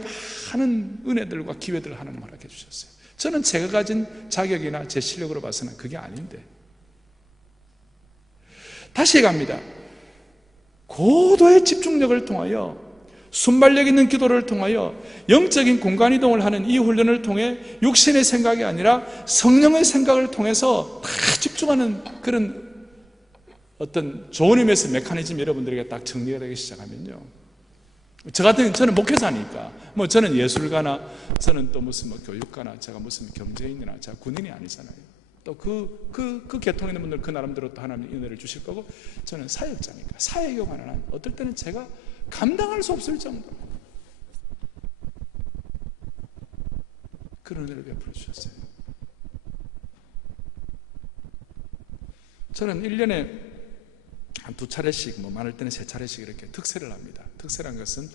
많은 은혜들과 기회들을 하나님 허락해 주셨어요. 저는 제가 가진 자격이나 제 실력으로 봐서는 그게 아닌데, 다시 갑니다. 고도의 집중력을 통하여, 순발력 있는 기도를 통하여 영적인 공간이동을 하는 이 훈련을 통해 육신의 생각이 아니라 성령의 생각을 통해서 다 집중하는 그런 어떤 좋은 의미에서 메커니즘 여러분들에게 딱 정리가 되기 시작하면요, 저는 목회자니까, 저는 예술가나, 저는 또 무슨 교육가나, 제가 무슨 경제인이나, 제가 군인이 아니잖아요. 또 그 계통에 있는 분들 그 나름대로 또 하나님 은혜를 주실 거고, 저는 사역자니까 사역에 관한 한 어떨 때는 제가 감당할 수 없을 정도로 그런 은혜를 베풀어 주셨어요. 저는 1년에 한 2차례씩, 많을 때는 3차례씩 이렇게 특세를 합니다. 특세란 것은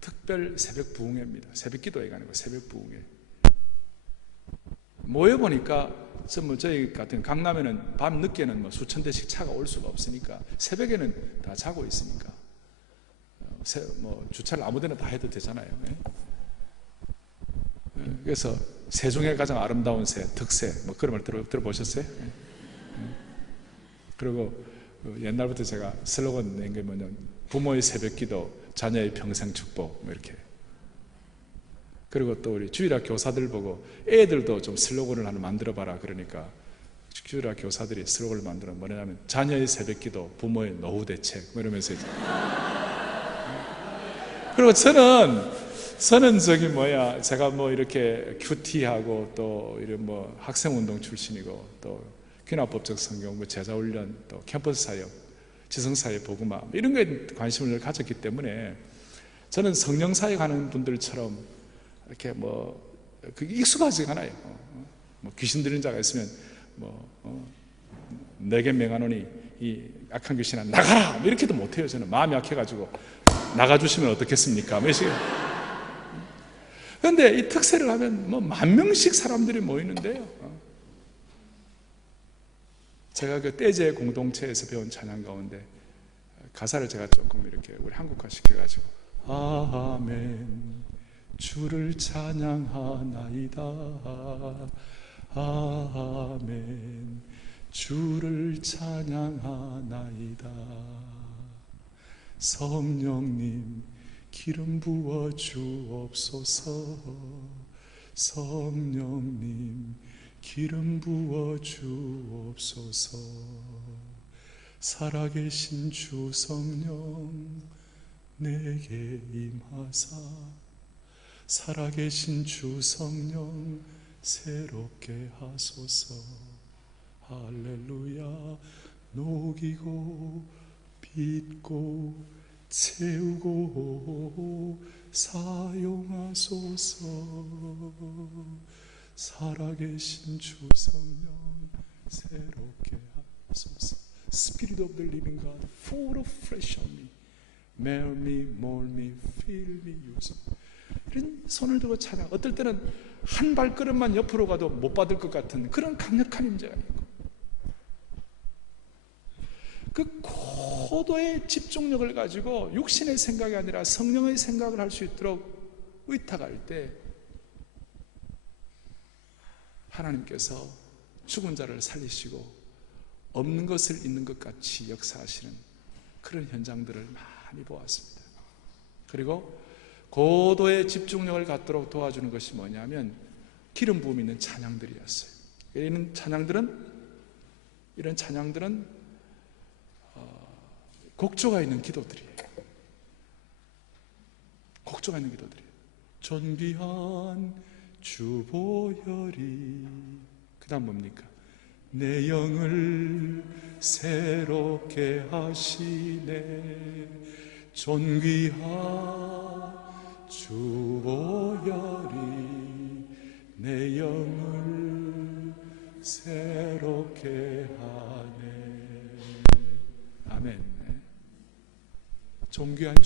특별 새벽 부흥회입니다. 새벽 기도회가 아니고 새벽 부흥회. 모여보니까 저희 같은 강남에는 밤 늦게는 수천 대씩 차가 올 수가 없으니까 새벽에는 다 자고 있으니까 주차를 아무데나 다 해도 되잖아요. 그래서 새 중에 가장 아름다운 새, 득새, 그런 말 들어보셨어요? 그리고 옛날부터 제가 슬로건 낸 게 뭐냐면 부모의 새벽 기도, 자녀의 평생 축복, 이렇게. 그리고 또 우리 주일학 교사들 보고 애들도 좀 슬로건을 하나 만들어봐라 그러니까 주일학 교사들이 슬로건을 만들어 뭐냐면 자녀의 새벽 기도, 부모의 노후 대책, 이러면서 이제. 그리고 저는 제가 이렇게 큐티하고 또 이런 학생운동 출신이고 또 귀납법적 성경, 제자훈련, 또 캠퍼스 사역, 지성사역, 복음화 이런 거에 관심을 가졌기 때문에 저는 성령 사역하는 분들처럼 이렇게 그게 익숙하지가 않아요. 귀신 들린 자가 있으면 내게 명하노니 이 악한 귀신아 나가라 이렇게도 못해요. 저는 마음이 약해가지고 나가주시면 어떻겠습니까? 그런데 이 특세를 하면 10,000명씩 사람들이 모이는데요. 제가 그 떼제 공동체에서 배운 찬양 가운데 가사를 제가 조금 이렇게 우리 한국화 시켜가지고 아멘 주를 찬양하나이다 아멘 주를 찬양하나이다 성령님 기름 부어 주옵소서 성령님 기름 부어 주옵소서 살아계신 주 성령 내게 임하사 살아계신 주 성령 새롭게 하소서 할렐루야 녹이고 빚고 채우고 사용하소서 살아계신 주 성령 새롭게 하소서 Spirit of the living God fall afresh on me Marry me, mold me, fill me, use me 이런 손을 들고 찬양 어떨 때는 한 발걸음만 옆으로 가도 못 받을 것 같은 그런 강력한 임재가 있고 그 고도의 집중력을 가지고 육신의 생각이 아니라 성령의 생각을 할 수 있도록 의탁할 때 하나님께서 죽은 자를 살리시고 없는 것을 있는 것 같이 역사하시는 그런 현장들을 많이 보았습니다. 그리고 고도의 집중력을 갖도록 도와주는 것이 뭐냐면 기름 부음 있는 찬양들이었어요. 이런 찬양들은 곡조가 있는 기도들이에요. 곡조가 있는 기도들이에요. 존귀한 주보혈이, 그 다음 뭡니까? 내 영을 새롭게 하시네. 존귀한 주보혈이 내 영을 새롭게 하네. 아멘. 존귀한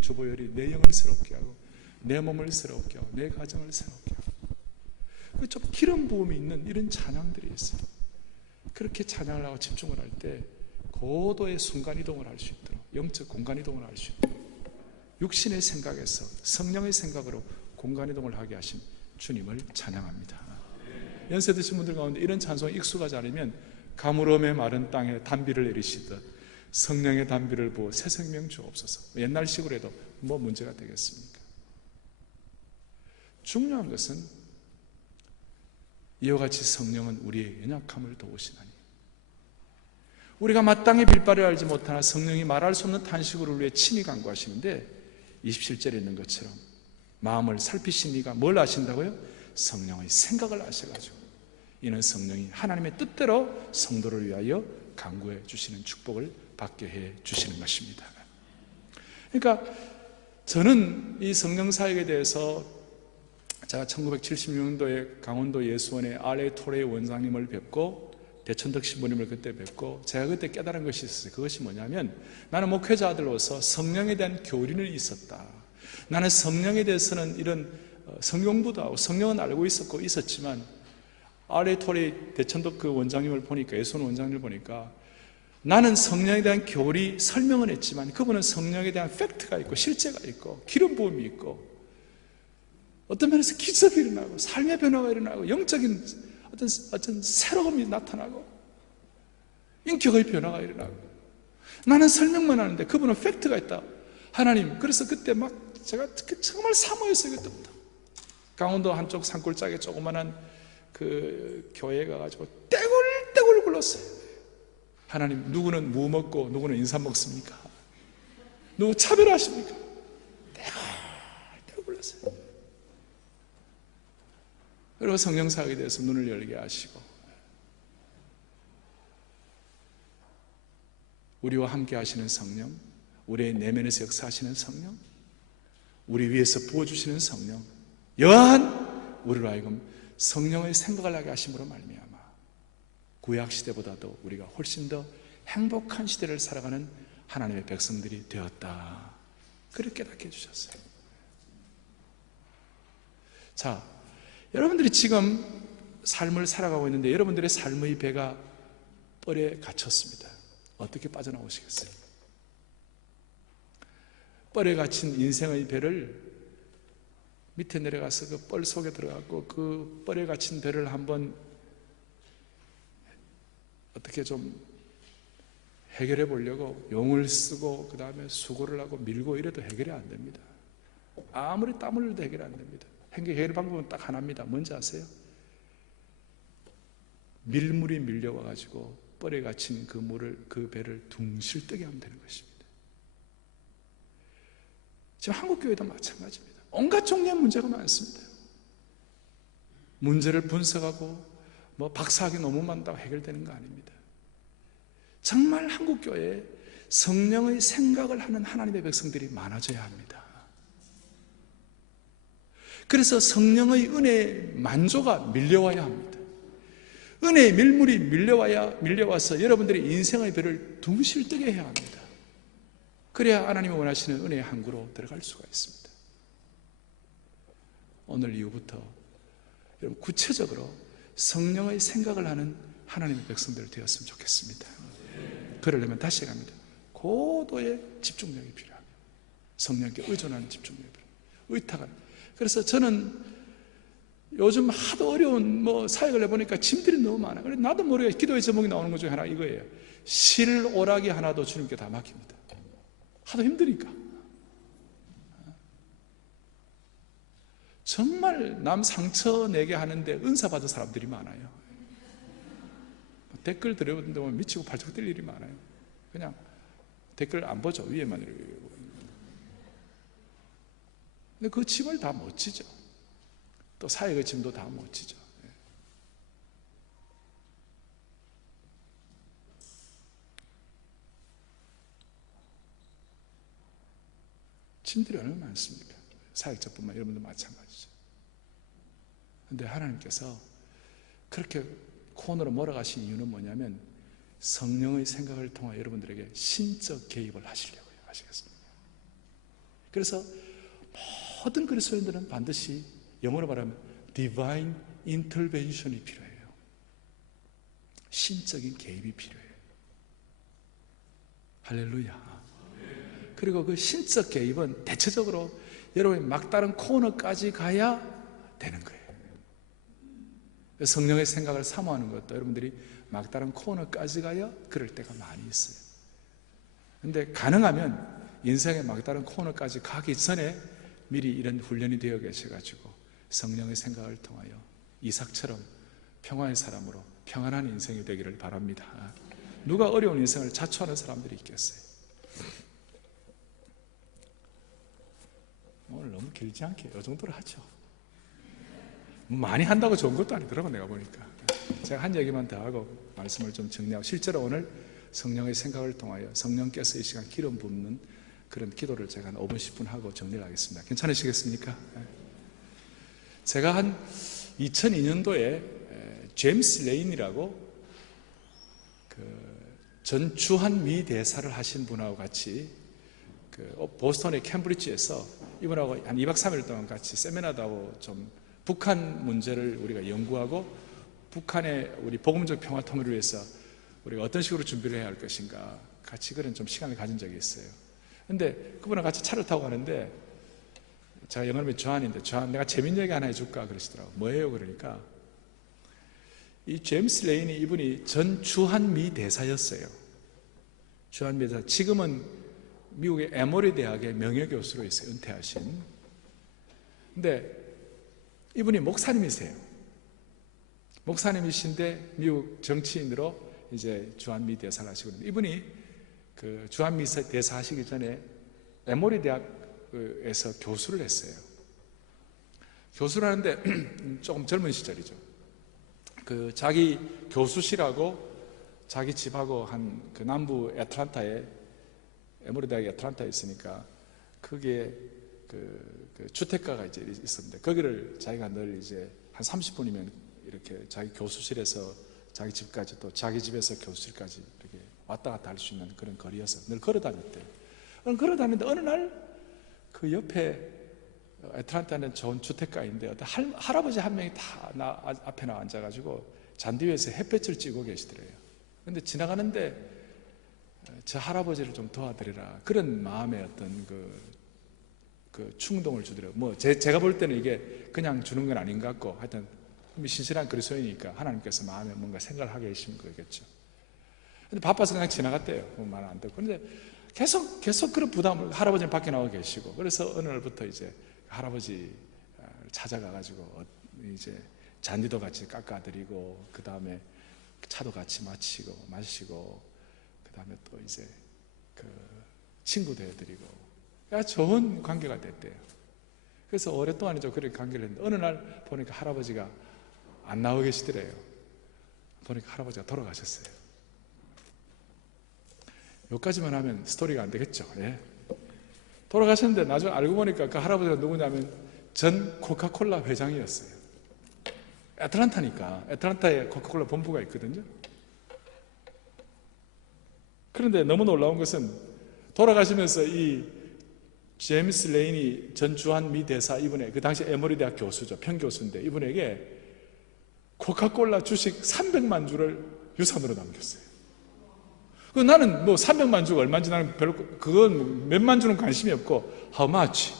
주보혈이 내 영을 새롭게 하고 내 몸을 새롭게 하고 내 가정을 새롭게 하고, 좀 기름 부음이 있는 이런 찬양들이 있어요. 그렇게 찬양을 하고 집중을 할 때 고도의 순간이동을 할 수 있도록, 영적 공간이동을 할 수 있도록 육신의 생각에서 성령의 생각으로 공간이동을 하게 하신 주님을 찬양합니다. 연세 드신 분들 가운데 이런 찬송에 익숙하지 않으면 가물음의 마른 땅에 단비를 내리시듯 성령의 단비를 부어 새 생명 주옵소서. 옛날식으로 해도 뭐 문제가 되겠습니까? 중요한 것은 이와 같이 성령은 우리의 연약함을 도우시나니, 우리가 마땅히 빌바를 알지 못하나 성령이 말할 수 없는 탄식으로 우리의 친히 간구하시는데, 27절에 있는 것처럼 마음을 살피신 이가 뭘 아신다고요? 성령의 생각을 아셔가지고, 이는 성령이 하나님의 뜻대로 성도를 위하여 간구해 주시는 축복을 받게 해 주시는 것입니다. 그러니까 저는 이 성령 사역에 대해서, 제가 1976년도에 강원도 예수원의 R.A. 토레이 원장님을 뵙고 대천덕 신부님을 그때 뵙고 제가 그때 깨달은 것이 있었어요. 그것이 뭐냐면, 나는 목회자 아들로서 성령에 대한 교리는 있었다. 나는 성령에 대해서는 이런 성경부도 하고 성령은 알고 있었고 있었지만, R.A. 토레이 대천덕 그 원장님을 보니까, 예수원 원장님을 보니까 나는 성령에 대한 교리 설명은 했지만 그분은 성령에 대한 팩트가 있고 실제가 있고 기름 부음이 있고 어떤 면에서 기적이 일어나고 삶의 변화가 일어나고 영적인 어떤 새로움이 나타나고 인격의 변화가 일어나고, 나는 설명만 하는데 그분은 팩트가 있다. 하나님, 그래서 그때 막 제가 정말 사모했어요. 그때부터 강원도 한쪽 산골짜기에 조그만한 그 교회에 가가지고 떼굴떼굴 굴렀어요. 하나님, 누구는 무 먹고 누구는 인삼 먹습니까? 누구 차별하십니까? 떼굴떼굴 굴렀어요. 그리고 성령 사역에 대해서 눈을 열게 하시고, 우리와 함께 하시는 성령, 우리의 내면에서 역사하시는 성령, 우리 위에서 부어주시는 성령, 여한 우리로 하여금 성령의 생각을 하게 하심으로 말미암아 구약 시대보다도 우리가 훨씬 더 행복한 시대를 살아가는 하나님의 백성들이 되었다. 그렇게 깨닫게 해주셨어요. 자, 여러분들이 지금 삶을 살아가고 있는데 여러분들의 삶의 배가 뻘에 갇혔습니다. 어떻게 빠져나오시겠어요? 뻘에 갇힌 인생의 배를 밑에 내려가서 그 뻘 속에 들어가고 그 뻘에 갇힌 배를 한번 어떻게 좀 해결해 보려고 용을 쓰고 그 다음에 수고를 하고 밀고 이래도 해결이 안 됩니다. 아무리 땀을 흘려도 해결이 안 됩니다. 해결 방법은 딱 하나입니다. 뭔지 아세요? 밀물이 밀려와가지고 뻘에 갇힌 그 배를 둥실 뜨게 하면 되는 것입니다. 지금 한국교회도 마찬가지입니다. 온갖 종류의 문제가 많습니다. 문제를 분석하고 박사학위 너무 많다고 해결되는 거 아닙니다. 정말 한국교회에 성령의 생각을 하는 하나님의 백성들이 많아져야 합니다. 그래서 성령의 은혜의 만조가 밀려와야 합니다. 은혜의 밀물이 밀려와서 여러분들이 인생의 배를 둥실 뜨게 해야 합니다. 그래야 하나님이 원하시는 은혜의 항구로 들어갈 수가 있습니다. 오늘 이후부터 여러분 구체적으로 성령의 생각을 하는 하나님의 백성들 되었으면 좋겠습니다. 그러려면 다시 갑니다. 고도의 집중력이 필요합니다. 성령께 의존하는 집중력이 필요합니다. 의탁한. 그래서 저는 요즘 하도 어려운 사역을 해보니까 짐들이 너무 많아요. 그래서 나도 모르게 기도의 제목이 나오는 것 중에 하나 이거예요. 실오라기 하나도 주님께 다 맡깁니다. 하도 힘드니까. 정말 남 상처 내게 하는데 은사 받은 사람들이 많아요. 댓글 들여보는데 보면 미치고 발작 뛸 일이 많아요. 그냥 댓글 안 보죠. 위에만 이렇게. 근데 그 짐을 다 못 지죠. 또 사역의 짐도 다 못 지죠. 짐들이 얼마나 많습니까? 사역자뿐만 여러분도 마찬가지죠. 그런데 하나님께서 그렇게 코너로 몰아가신 이유는 뭐냐면 성령의 생각을 통해 여러분들에게 신적 개입을 하시려고요. 아시겠습니까? 그래서 모든 그리스도인들은 반드시 영어로 말하면 divine intervention이 필요해요. 신적인 개입이 필요해요. 할렐루야. 그리고 그 신적 개입은 대체적으로 여러분이 막다른 코너까지 가야 되는 거예요. 성령의 생각을 사모하는 것도 여러분들이 막다른 코너까지 가야 그럴 때가 많이 있어요. 그런데 가능하면 인생의 막다른 코너까지 가기 전에 미리 이런 훈련이 되어 계셔가지고 성령의 생각을 통하여 이삭처럼 평화의 사람으로 평안한 인생이 되기를 바랍니다. 누가 어려운 인생을 자초하는 사람들이 있겠어요? 오늘 너무 길지 않게 이 정도로 하죠. 많이 한다고 좋은 것도 아니더라고. 내가 보니까 제가 한 얘기만 더 하고 말씀을 좀 정리하고, 실제로 오늘 성령의 생각을 통하여 성령께서 이 시간 기름 붓는 그런 기도를 제가 한 5분 10분 하고 정리를 하겠습니다. 괜찮으시겠습니까? 제가 한 2002년도에 제임스 레인이라고 전 주한미 대사를 하신 분하고 같이 보스턴의 캠브리지에서 이분하고 한 2박 3일 동안 같이 세미나도 하고 좀 북한 문제를 우리가 연구하고 북한의 우리 복음적 평화 통일을 위해서 우리가 어떤 식으로 준비를 해야 할 것인가 같이 그런 좀 시간을 가진 적이 있어요. 근데 그분하고 같이 차를 타고 가는데 제가 영어 이름이 존인데, 존, 내가 재밌는 얘기 하나 해줄까 그러시더라고요. 뭐예요? 그러니까 이 제임스 레인이 이분이 전 주한미 대사였어요. 주한미 대사. 지금은 미국의 에모리 대학의 명예교수로 있어요. 은퇴하신. 근데 이분이 목사님이세요. 목사님이신데 미국 정치인으로 이제 주한미 대사를 하시고, 이분이 그 주한미 대사 하시기 전에 에모리 대학에서 교수를 했어요. 교수를 하는데 조금 젊은 시절이죠. 그 자기 교수실하고 자기 집하고 한 그 남부 애틀란타에, 에모리 대학이 애틀란타에 있으니까 거기에 그 주택가가 이제 있었는데 거기를 자기가 늘 이제 한 30분이면 이렇게 자기 교수실에서 자기 집까지 또 자기 집에서 교수실까지 이렇게 왔다 갔다 할 수 있는 그런 거리여서 늘 걸어 다녔대요. 걸어 다니는데 어느 날 그 옆에 애틀란타는 좋은 주택가인데 어떤 할아버지 한 명이 다 앞에 나와 앉아가지고 잔디 위에서 햇볕을 찌고 계시더래요. 근데 지나가는데 저 할아버지를 좀 도와드리라, 그런 마음의 어떤 그 충동을 주더라고요. 뭐 제가 볼 때는 이게 그냥 주는 건 아닌 것 같고, 하여튼 신실한 그리스도인이니까 하나님께서 마음에 뭔가 생각을 하게 해주신 거겠죠. 근데 바빠서 그냥 지나갔대요. 말 안 듣고. 근데 계속 그런 부담을, 할아버지는 밖에 나와 계시고, 그래서 어느 날부터 이제 할아버지 찾아가가지고 이제 잔디도 같이 깎아드리고, 그 다음에 차도 같이 마시고, 그 다음에 또 이제 그 친구도 해드리고, 좋은 관계가 됐대요. 그래서 오랫동안 이제 그렇게 관계를 했는데 어느 날 보니까 할아버지가 안 나와 계시더래요. 보니까 할아버지가 돌아가셨어요. 여기까지만 하면 스토리가 안 되겠죠. 예. 돌아가셨는데 나중에 알고 보니까 그 할아버지가 누구냐면 전 코카콜라 회장이었어요. 애틀란타니까 애틀란타에 코카콜라 본부가 있거든요. 그런데 너무 놀라운 것은 돌아가시면서 이 제임스 레인이 전 주한미 대사, 이분의 그 당시 에모리 대학 교수죠. 평교수인데 이분에게 코카콜라 주식 300만 주를 유산으로 남겼어요. 나는 뭐 300만 주가 얼마인지 나는 별로, 그건 몇만 주는 관심이 없고, how much?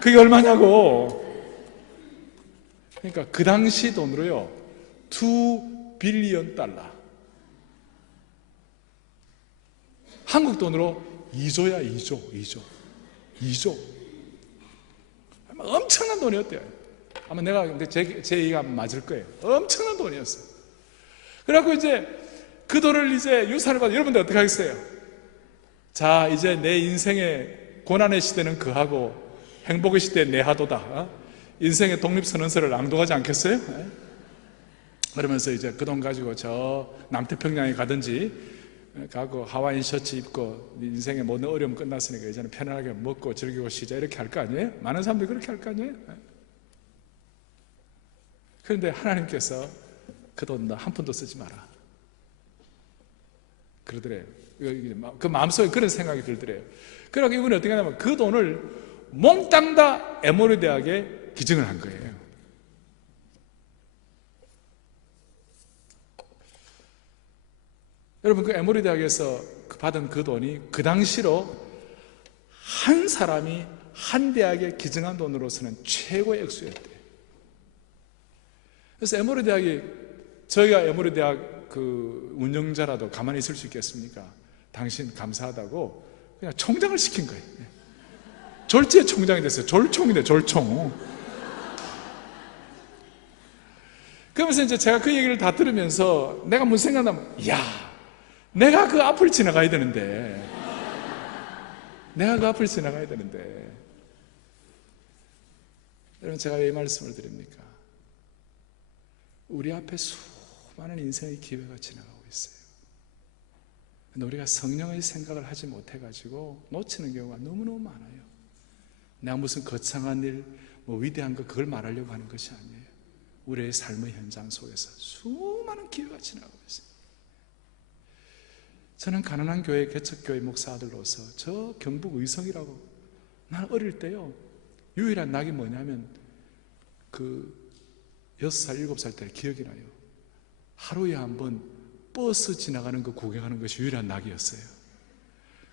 그게 얼마냐고. 그러니까 그 당시 돈으로요, 2 빌리언 달러. 한국 돈으로 2조야, 2조. 엄청난 돈이었대요. 아마 근데 제 얘기가 맞을 거예요. 엄청난 돈이었어요. 그래갖고 이제 그 돈을 이제 유산을 받아 여러분들 어떻게 하겠어요? 자, 이제 내 인생의 고난의 시대는 그하고 행복의 시대는 내하도다. 인생의 독립선언서를 낭독하지 않겠어요? 그러면서 이제 그 돈 가지고 저 남태평양에 가든지 가고 하와이안 셔츠 입고 인생의 모든 어려움 끝났으니까 이제는 편안하게 먹고 즐기고 쉬자 이렇게 할 거 아니에요? 많은 사람들이 그렇게 할 거 아니에요? 그런데 하나님께서 그 돈 너 한 푼도 쓰지 마라 그러더래요. 그 마음속에 그런 생각이 들더래요. 그러니까 이분이 어떻게 하냐면 그 돈을 몽땅 다 에모리 대학에 기증을 한 거예요. 여러분, 그 에모리 대학에서 받은 그 돈이 그 당시로 한 사람이 한 대학에 기증한 돈으로서는 최고의 액수였대요. 그래서 에모리 대학이, 저희가 에모리 대학 그 운영자라도 가만히 있을 수 있겠습니까? 당신 감사하다고 그냥 총장을 시킨 거예요. 졸지의 총장이 됐어요. 졸총이 돼요, 졸총. 그러면서 이제 제가 그 얘기를 다 들으면서 내가 무슨 생각나면, 내가 그 앞을 지나가야 되는데, 여러분, 제가 왜 이 말씀을 드립니까? 우리 앞에 수많은 인생의 기회가 지나가고 있어요. 근데 우리가 성령의 생각을 하지 못해가지고 놓치는 경우가 너무너무 많아요. 내가 무슨 거창한 일, 위대한 거 그걸 말하려고 하는 것이 아니에요. 우리의 삶의 현장 속에서 수많은 기회가 지나가고 있어요. 저는 가난한 교회, 개척교회 목사 아들로서 저 경북 의성이라고, 난 어릴 때요 유일한 낙이 뭐냐면 그 6살, 7살 때 기억이 나요. 하루에 한 번 버스 지나가는 거 구경하는 것이 유일한 낙이었어요.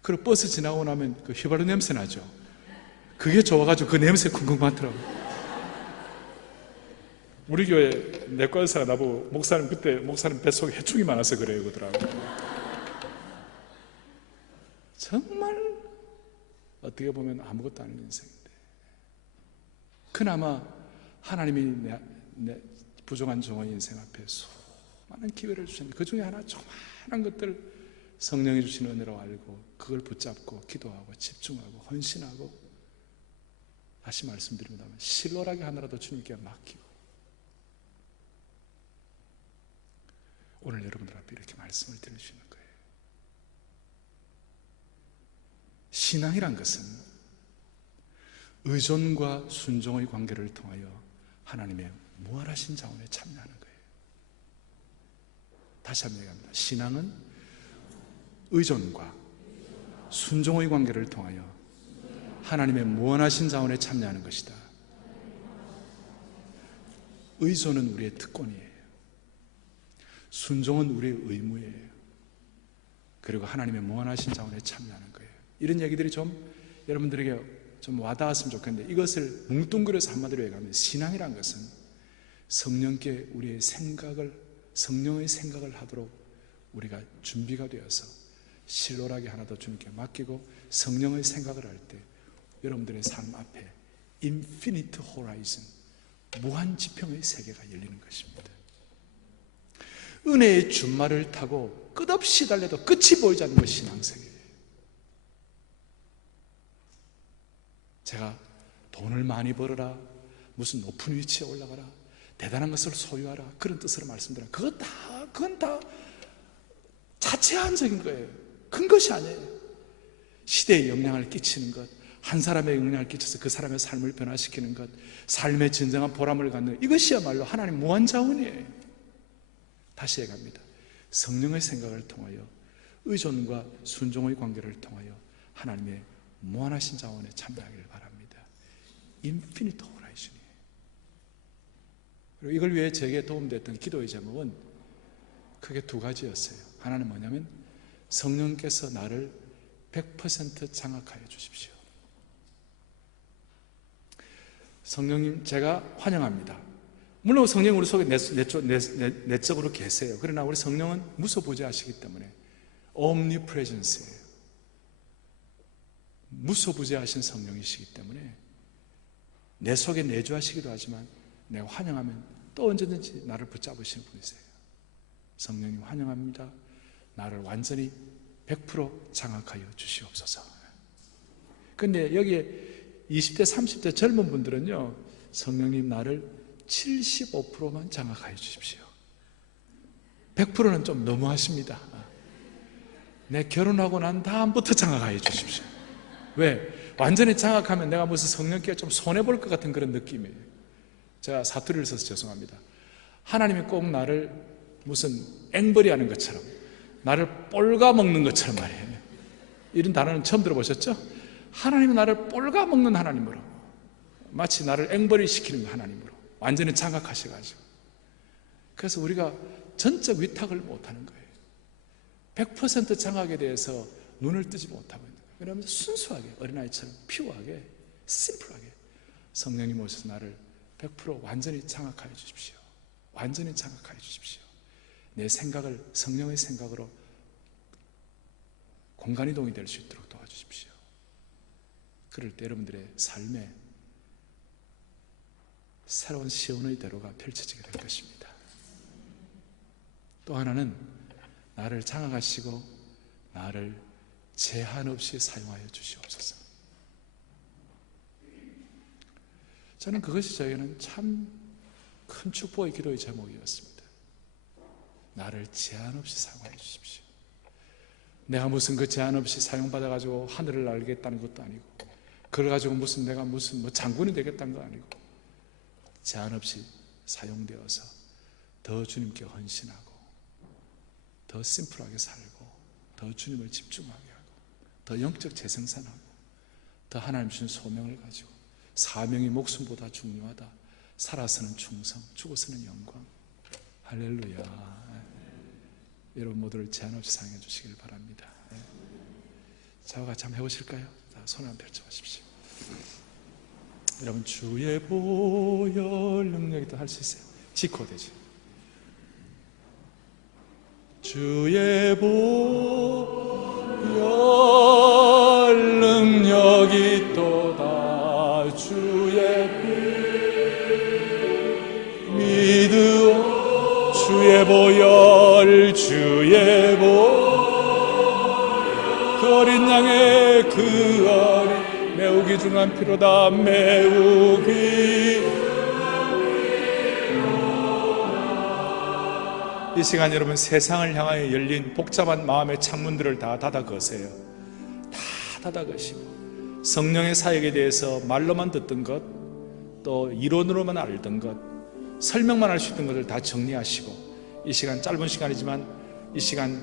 그리고 버스 지나고 나면 그 휘발유 냄새 나죠. 그게 좋아가지고 그 냄새 쿵쿵 맡더라고요. 우리 교회 내과 의사가 나보고 목사님 뱃속에 해충이 많아서 그래요 그러더라고요. 정말 어떻게 보면 아무것도 아닌 인생인데, 그나마 하나님이 내 부족한 종의 인생 앞에 수많은 기회를 주셨는데 그 중에 하나 조그마한 것들 성령이 주시는 은혜로 알고 그걸 붙잡고 기도하고 집중하고 헌신하고, 다시 말씀드립니다만 실로라기 하나라도 주님께 맡기고, 오늘 여러분들 앞에 이렇게 말씀을 드리시는 거예요. 신앙이란 것은 의존과 순종의 관계를 통하여 하나님의 무한하신 자원에 참여하는 거예요. 다시 한번 얘기합니다. 신앙은 의존과 순종의 관계를 통하여 하나님의 무한하신 자원에 참여하는 것이다. 의존은 우리의 특권이에요. 순종은 우리의 의무예요. 그리고 하나님의 무한하신 자원에 참여하는 거예요. 이런 얘기들이 좀 여러분들에게 좀 와닿았으면 좋겠는데, 이것을 뭉뚱그려서 한마디로 얘기하면 신앙이란 것은 성령께 우리의 성령의 생각을 하도록 우리가 준비가 되어서 실로라기 하나 더 주님께 맡기고 성령의 생각을 할 때 여러분들의 삶 앞에 인피니트 호라이즌, 무한 지평의 세계가 열리는 것입니다. 은혜의 준말을 타고 끝없이 달려도 끝이 보이지 않는 것이 신앙세계예요. 제가 돈을 많이 벌어라, 무슨 높은 위치에 올라가라, 대단한 것을 소유하라, 그런 뜻으로 말씀드려요. 그건 다 자체한적인 거예요. 큰 것이 아니에요. 시대에 영향을 끼치는 것, 한 사람의 영향을 끼쳐서 그 사람의 삶을 변화시키는 것, 삶의 진정한 보람을 갖는, 이것이야말로 하나님 무한 자원이에요. 다시 얘기합니다. 성령의 생각을 통하여 의존과 순종의 관계를 통하여 하나님의 무한하신 자원에 참여하기를 바랍니다. 인피니트 호라이즌이에요. 그리고 이걸 위해 제게 도움됐던 기도의 제목은 크게 두 가지였어요. 하나는 뭐냐면 성령께서 나를 100% 장악하여 주십시오. 성령님, 제가 환영합니다. 물론 성령이 우리 속에 내적으로 계세요. 그러나 우리 성령은 무소부재하시기 때문에 omnipresence예요. 무소부재하신 성령이시기 때문에 내 속에 내주하시기도 하지만 내가 환영하면 또 언제든지 나를 붙잡으시는 분이세요. 성령님 환영합니다. 나를 완전히 100% 장악하여 주시옵소서. 근데 여기에 20대 30대 젊은 분들은요, 성령님 나를 75%만 장악하여 주십시오. 100%는 좀 너무하십니다. 내 결혼하고 난 다음부터 장악하여 주십시오. 왜? 완전히 장악하면 내가 무슨 성령께 좀 손해볼 것 같은 그런 느낌이에요. 제가 사투리를 써서 죄송합니다. 하나님이 꼭 나를 무슨 앵벌이 하는 것처럼, 나를 꼴가먹는 것처럼 말이에요. 이런 단어는 처음 들어보셨죠? 하나님은 나를 꼴가먹는 하나님으로, 마치 나를 앵벌이 시키는 하나님으로 완전히 장악하셔가지고, 그래서 우리가 전적 위탁을 못하는 거예요. 100% 장악에 대해서 눈을 뜨지 못하고 있는 거예요. 왜냐하면 순수하게, 어린아이처럼 피우하게, 심플하게 성령님 오셔서 나를 100% 완전히 장악하여 주십시오. 완전히 장악하여 주십시오. 내 생각을 성령의 생각으로 공간이동이 될 수 있도록 도와주십시오. 그럴 때 여러분들의 삶에 새로운 시온의 대로가 펼쳐지게 될 것입니다. 또 하나는 나를 장악하시고 나를 제한 없이 사용하여 주시옵소서. 저는 그것이 저에게는 참 큰 축복의 기도의 제목이었습니다. 나를 제한 없이 사용하여 주십시오. 내가 무슨 그 제한 없이 사용받아가지고 하늘을 날겠다는 것도 아니고, 그래가지고 무슨 내가 무슨 뭐 장군이 되겠다는 거 아니고, 제한 없이 사용되어서 더 주님께 헌신하고, 더 심플하게 살고, 더 주님을 집중하게 하고, 더 영적 재생산하고, 더 하나님 주신 소명을 가지고, 사명이 목숨보다 중요하다. 살아서는 충성, 죽어서는 영광. 할렐루야. 여러분 모두를 제한 없이 사용해 주시길 바랍니다. 저와 같이 한번 해보실까요? 손 한번 펼쳐보십시오. 여러분, 주의 보혈 능력이 또 할 수 있어요. 지코되지. 주의 보혈 능력이 또다 주의 믿으오. 주의 보혈, 주의 보혈, 그 어린 양의 그 어린 매우 귀중한 피로다. 매우 이 시간 여러분, 세상을 향하여 열린 복잡한 마음의 창문들을 다 닫아 거세요. 다 닫아 거시고, 성령의 사역에 대해서 말로만 듣던 것, 또 이론으로만 알던 것, 설명만 할 수 있던 것을 다 정리하시고, 이 시간 짧은 시간이지만 이 시간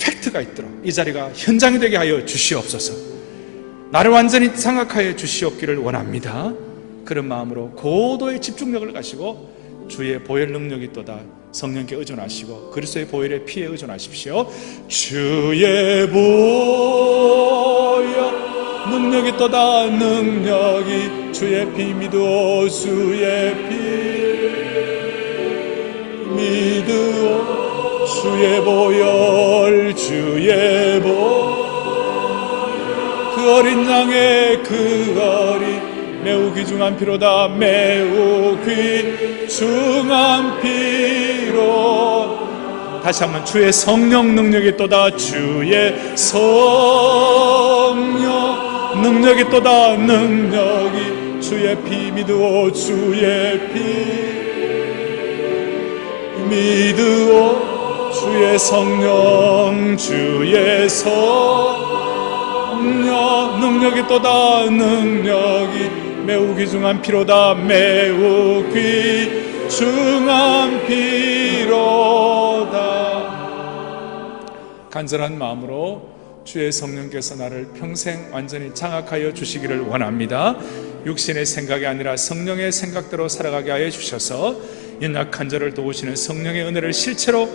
팩트가 있도록 이 자리가 현장이 되게 하여 주시옵소서. 나를 완전히 장악하여 주시옵기를 원합니다. 그런 마음으로 고도의 집중력을 가지고 주의 보혈 능력이 또다 성령께 의존하시고 그리스도의 보혈의 피에 의존하십시오. 주의 보혈 능력이 또다. 능력이 주의 피 믿으오. 주의 피 믿으오. 주의 보혈, 주의 보혈, 그 어린 양의 그 어린 매우 귀중한 피로다. 매우 귀중한 피로. 다시 한번, 주의 성령 능력이 또다. 주의 성령 능력이 또다. 능력이 주의 피 믿으오. 주의 피 믿으오. 주의 성령, 주의 성령 능력이 또다. 능력이 매우 귀중한 피로다. 매우 귀중한 피로다. 간절한 마음으로 주의 성령께서 나를 평생 완전히 장악하여 주시기를 원합니다. 육신의 생각이 아니라 성령의 생각대로 살아가게 하여 주셔서 연약한 자를 도우시는 성령의 은혜를 실체로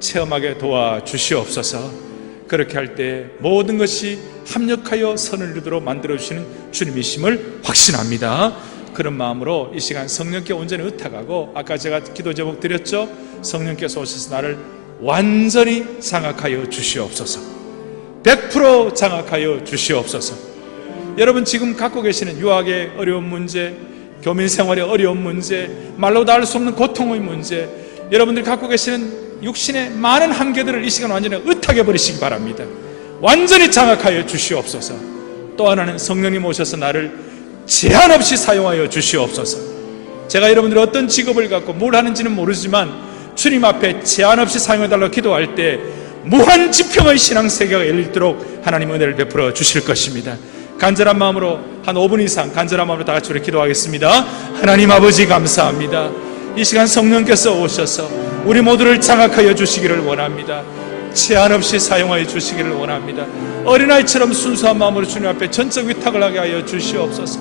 체험하게 도와주시옵소서. 그렇게 할 때 모든 것이 합력하여 선을 이루도록 만들어주시는 주님이심을 확신합니다. 그런 마음으로 이 시간 성령께 온전히 의탁하고, 아까 제가 기도 제목 드렸죠? 성령께서 오셔서 나를 완전히 장악하여 주시옵소서. 100% 장악하여 주시옵소서. 여러분 지금 갖고 계시는 유학의 어려운 문제, 교민 생활의 어려운 문제, 말로 다 할 수 없는 고통의 문제, 여러분들이 갖고 계시는 육신의 많은 한계들을 이 시간 완전히 으타게 버리시기 바랍니다. 완전히 장악하여 주시옵소서. 또 하나는 성령님 오셔서 나를 제한 없이 사용하여 주시옵소서. 제가 여러분들이 어떤 직업을 갖고 뭘 하는지는 모르지만 주님 앞에 제한 없이 사용해달라고 기도할 때 무한 지평의 신앙 세계가 열리도록 하나님 은혜를 베풀어 주실 것입니다. 간절한 마음으로 한 5분 이상 간절한 마음으로 다 같이 우리 기도하겠습니다. 하나님 아버지 감사합니다. 이 시간 성령께서 오셔서 우리 모두를 장악하여 주시기를 원합니다. 제한 없이 사용하여 주시기를 원합니다. 어린아이처럼 순수한 마음으로 주님 앞에 전적 위탁을 하게 하여 주시옵소서.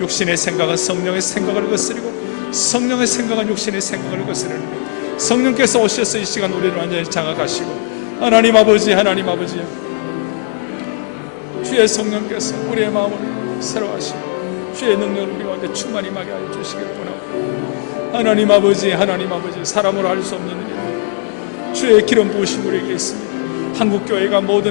육신의 생각은 성령의 생각을 거스리고 성령의 생각은 육신의 생각을 거스르는데 성령께서 오셔서 이 시간 우리를 완전히 장악하시고 하나님 아버지 주의 성령께서 우리의 마음을 새로 하시고 주의 능력을 우리 가운데 충만히 임하게 하여 주시기를 원하고 하나님 아버지 사람으로 할 수 없는 일 주의 기름 부으심 우리에게 있습니다. 한국교회가 모든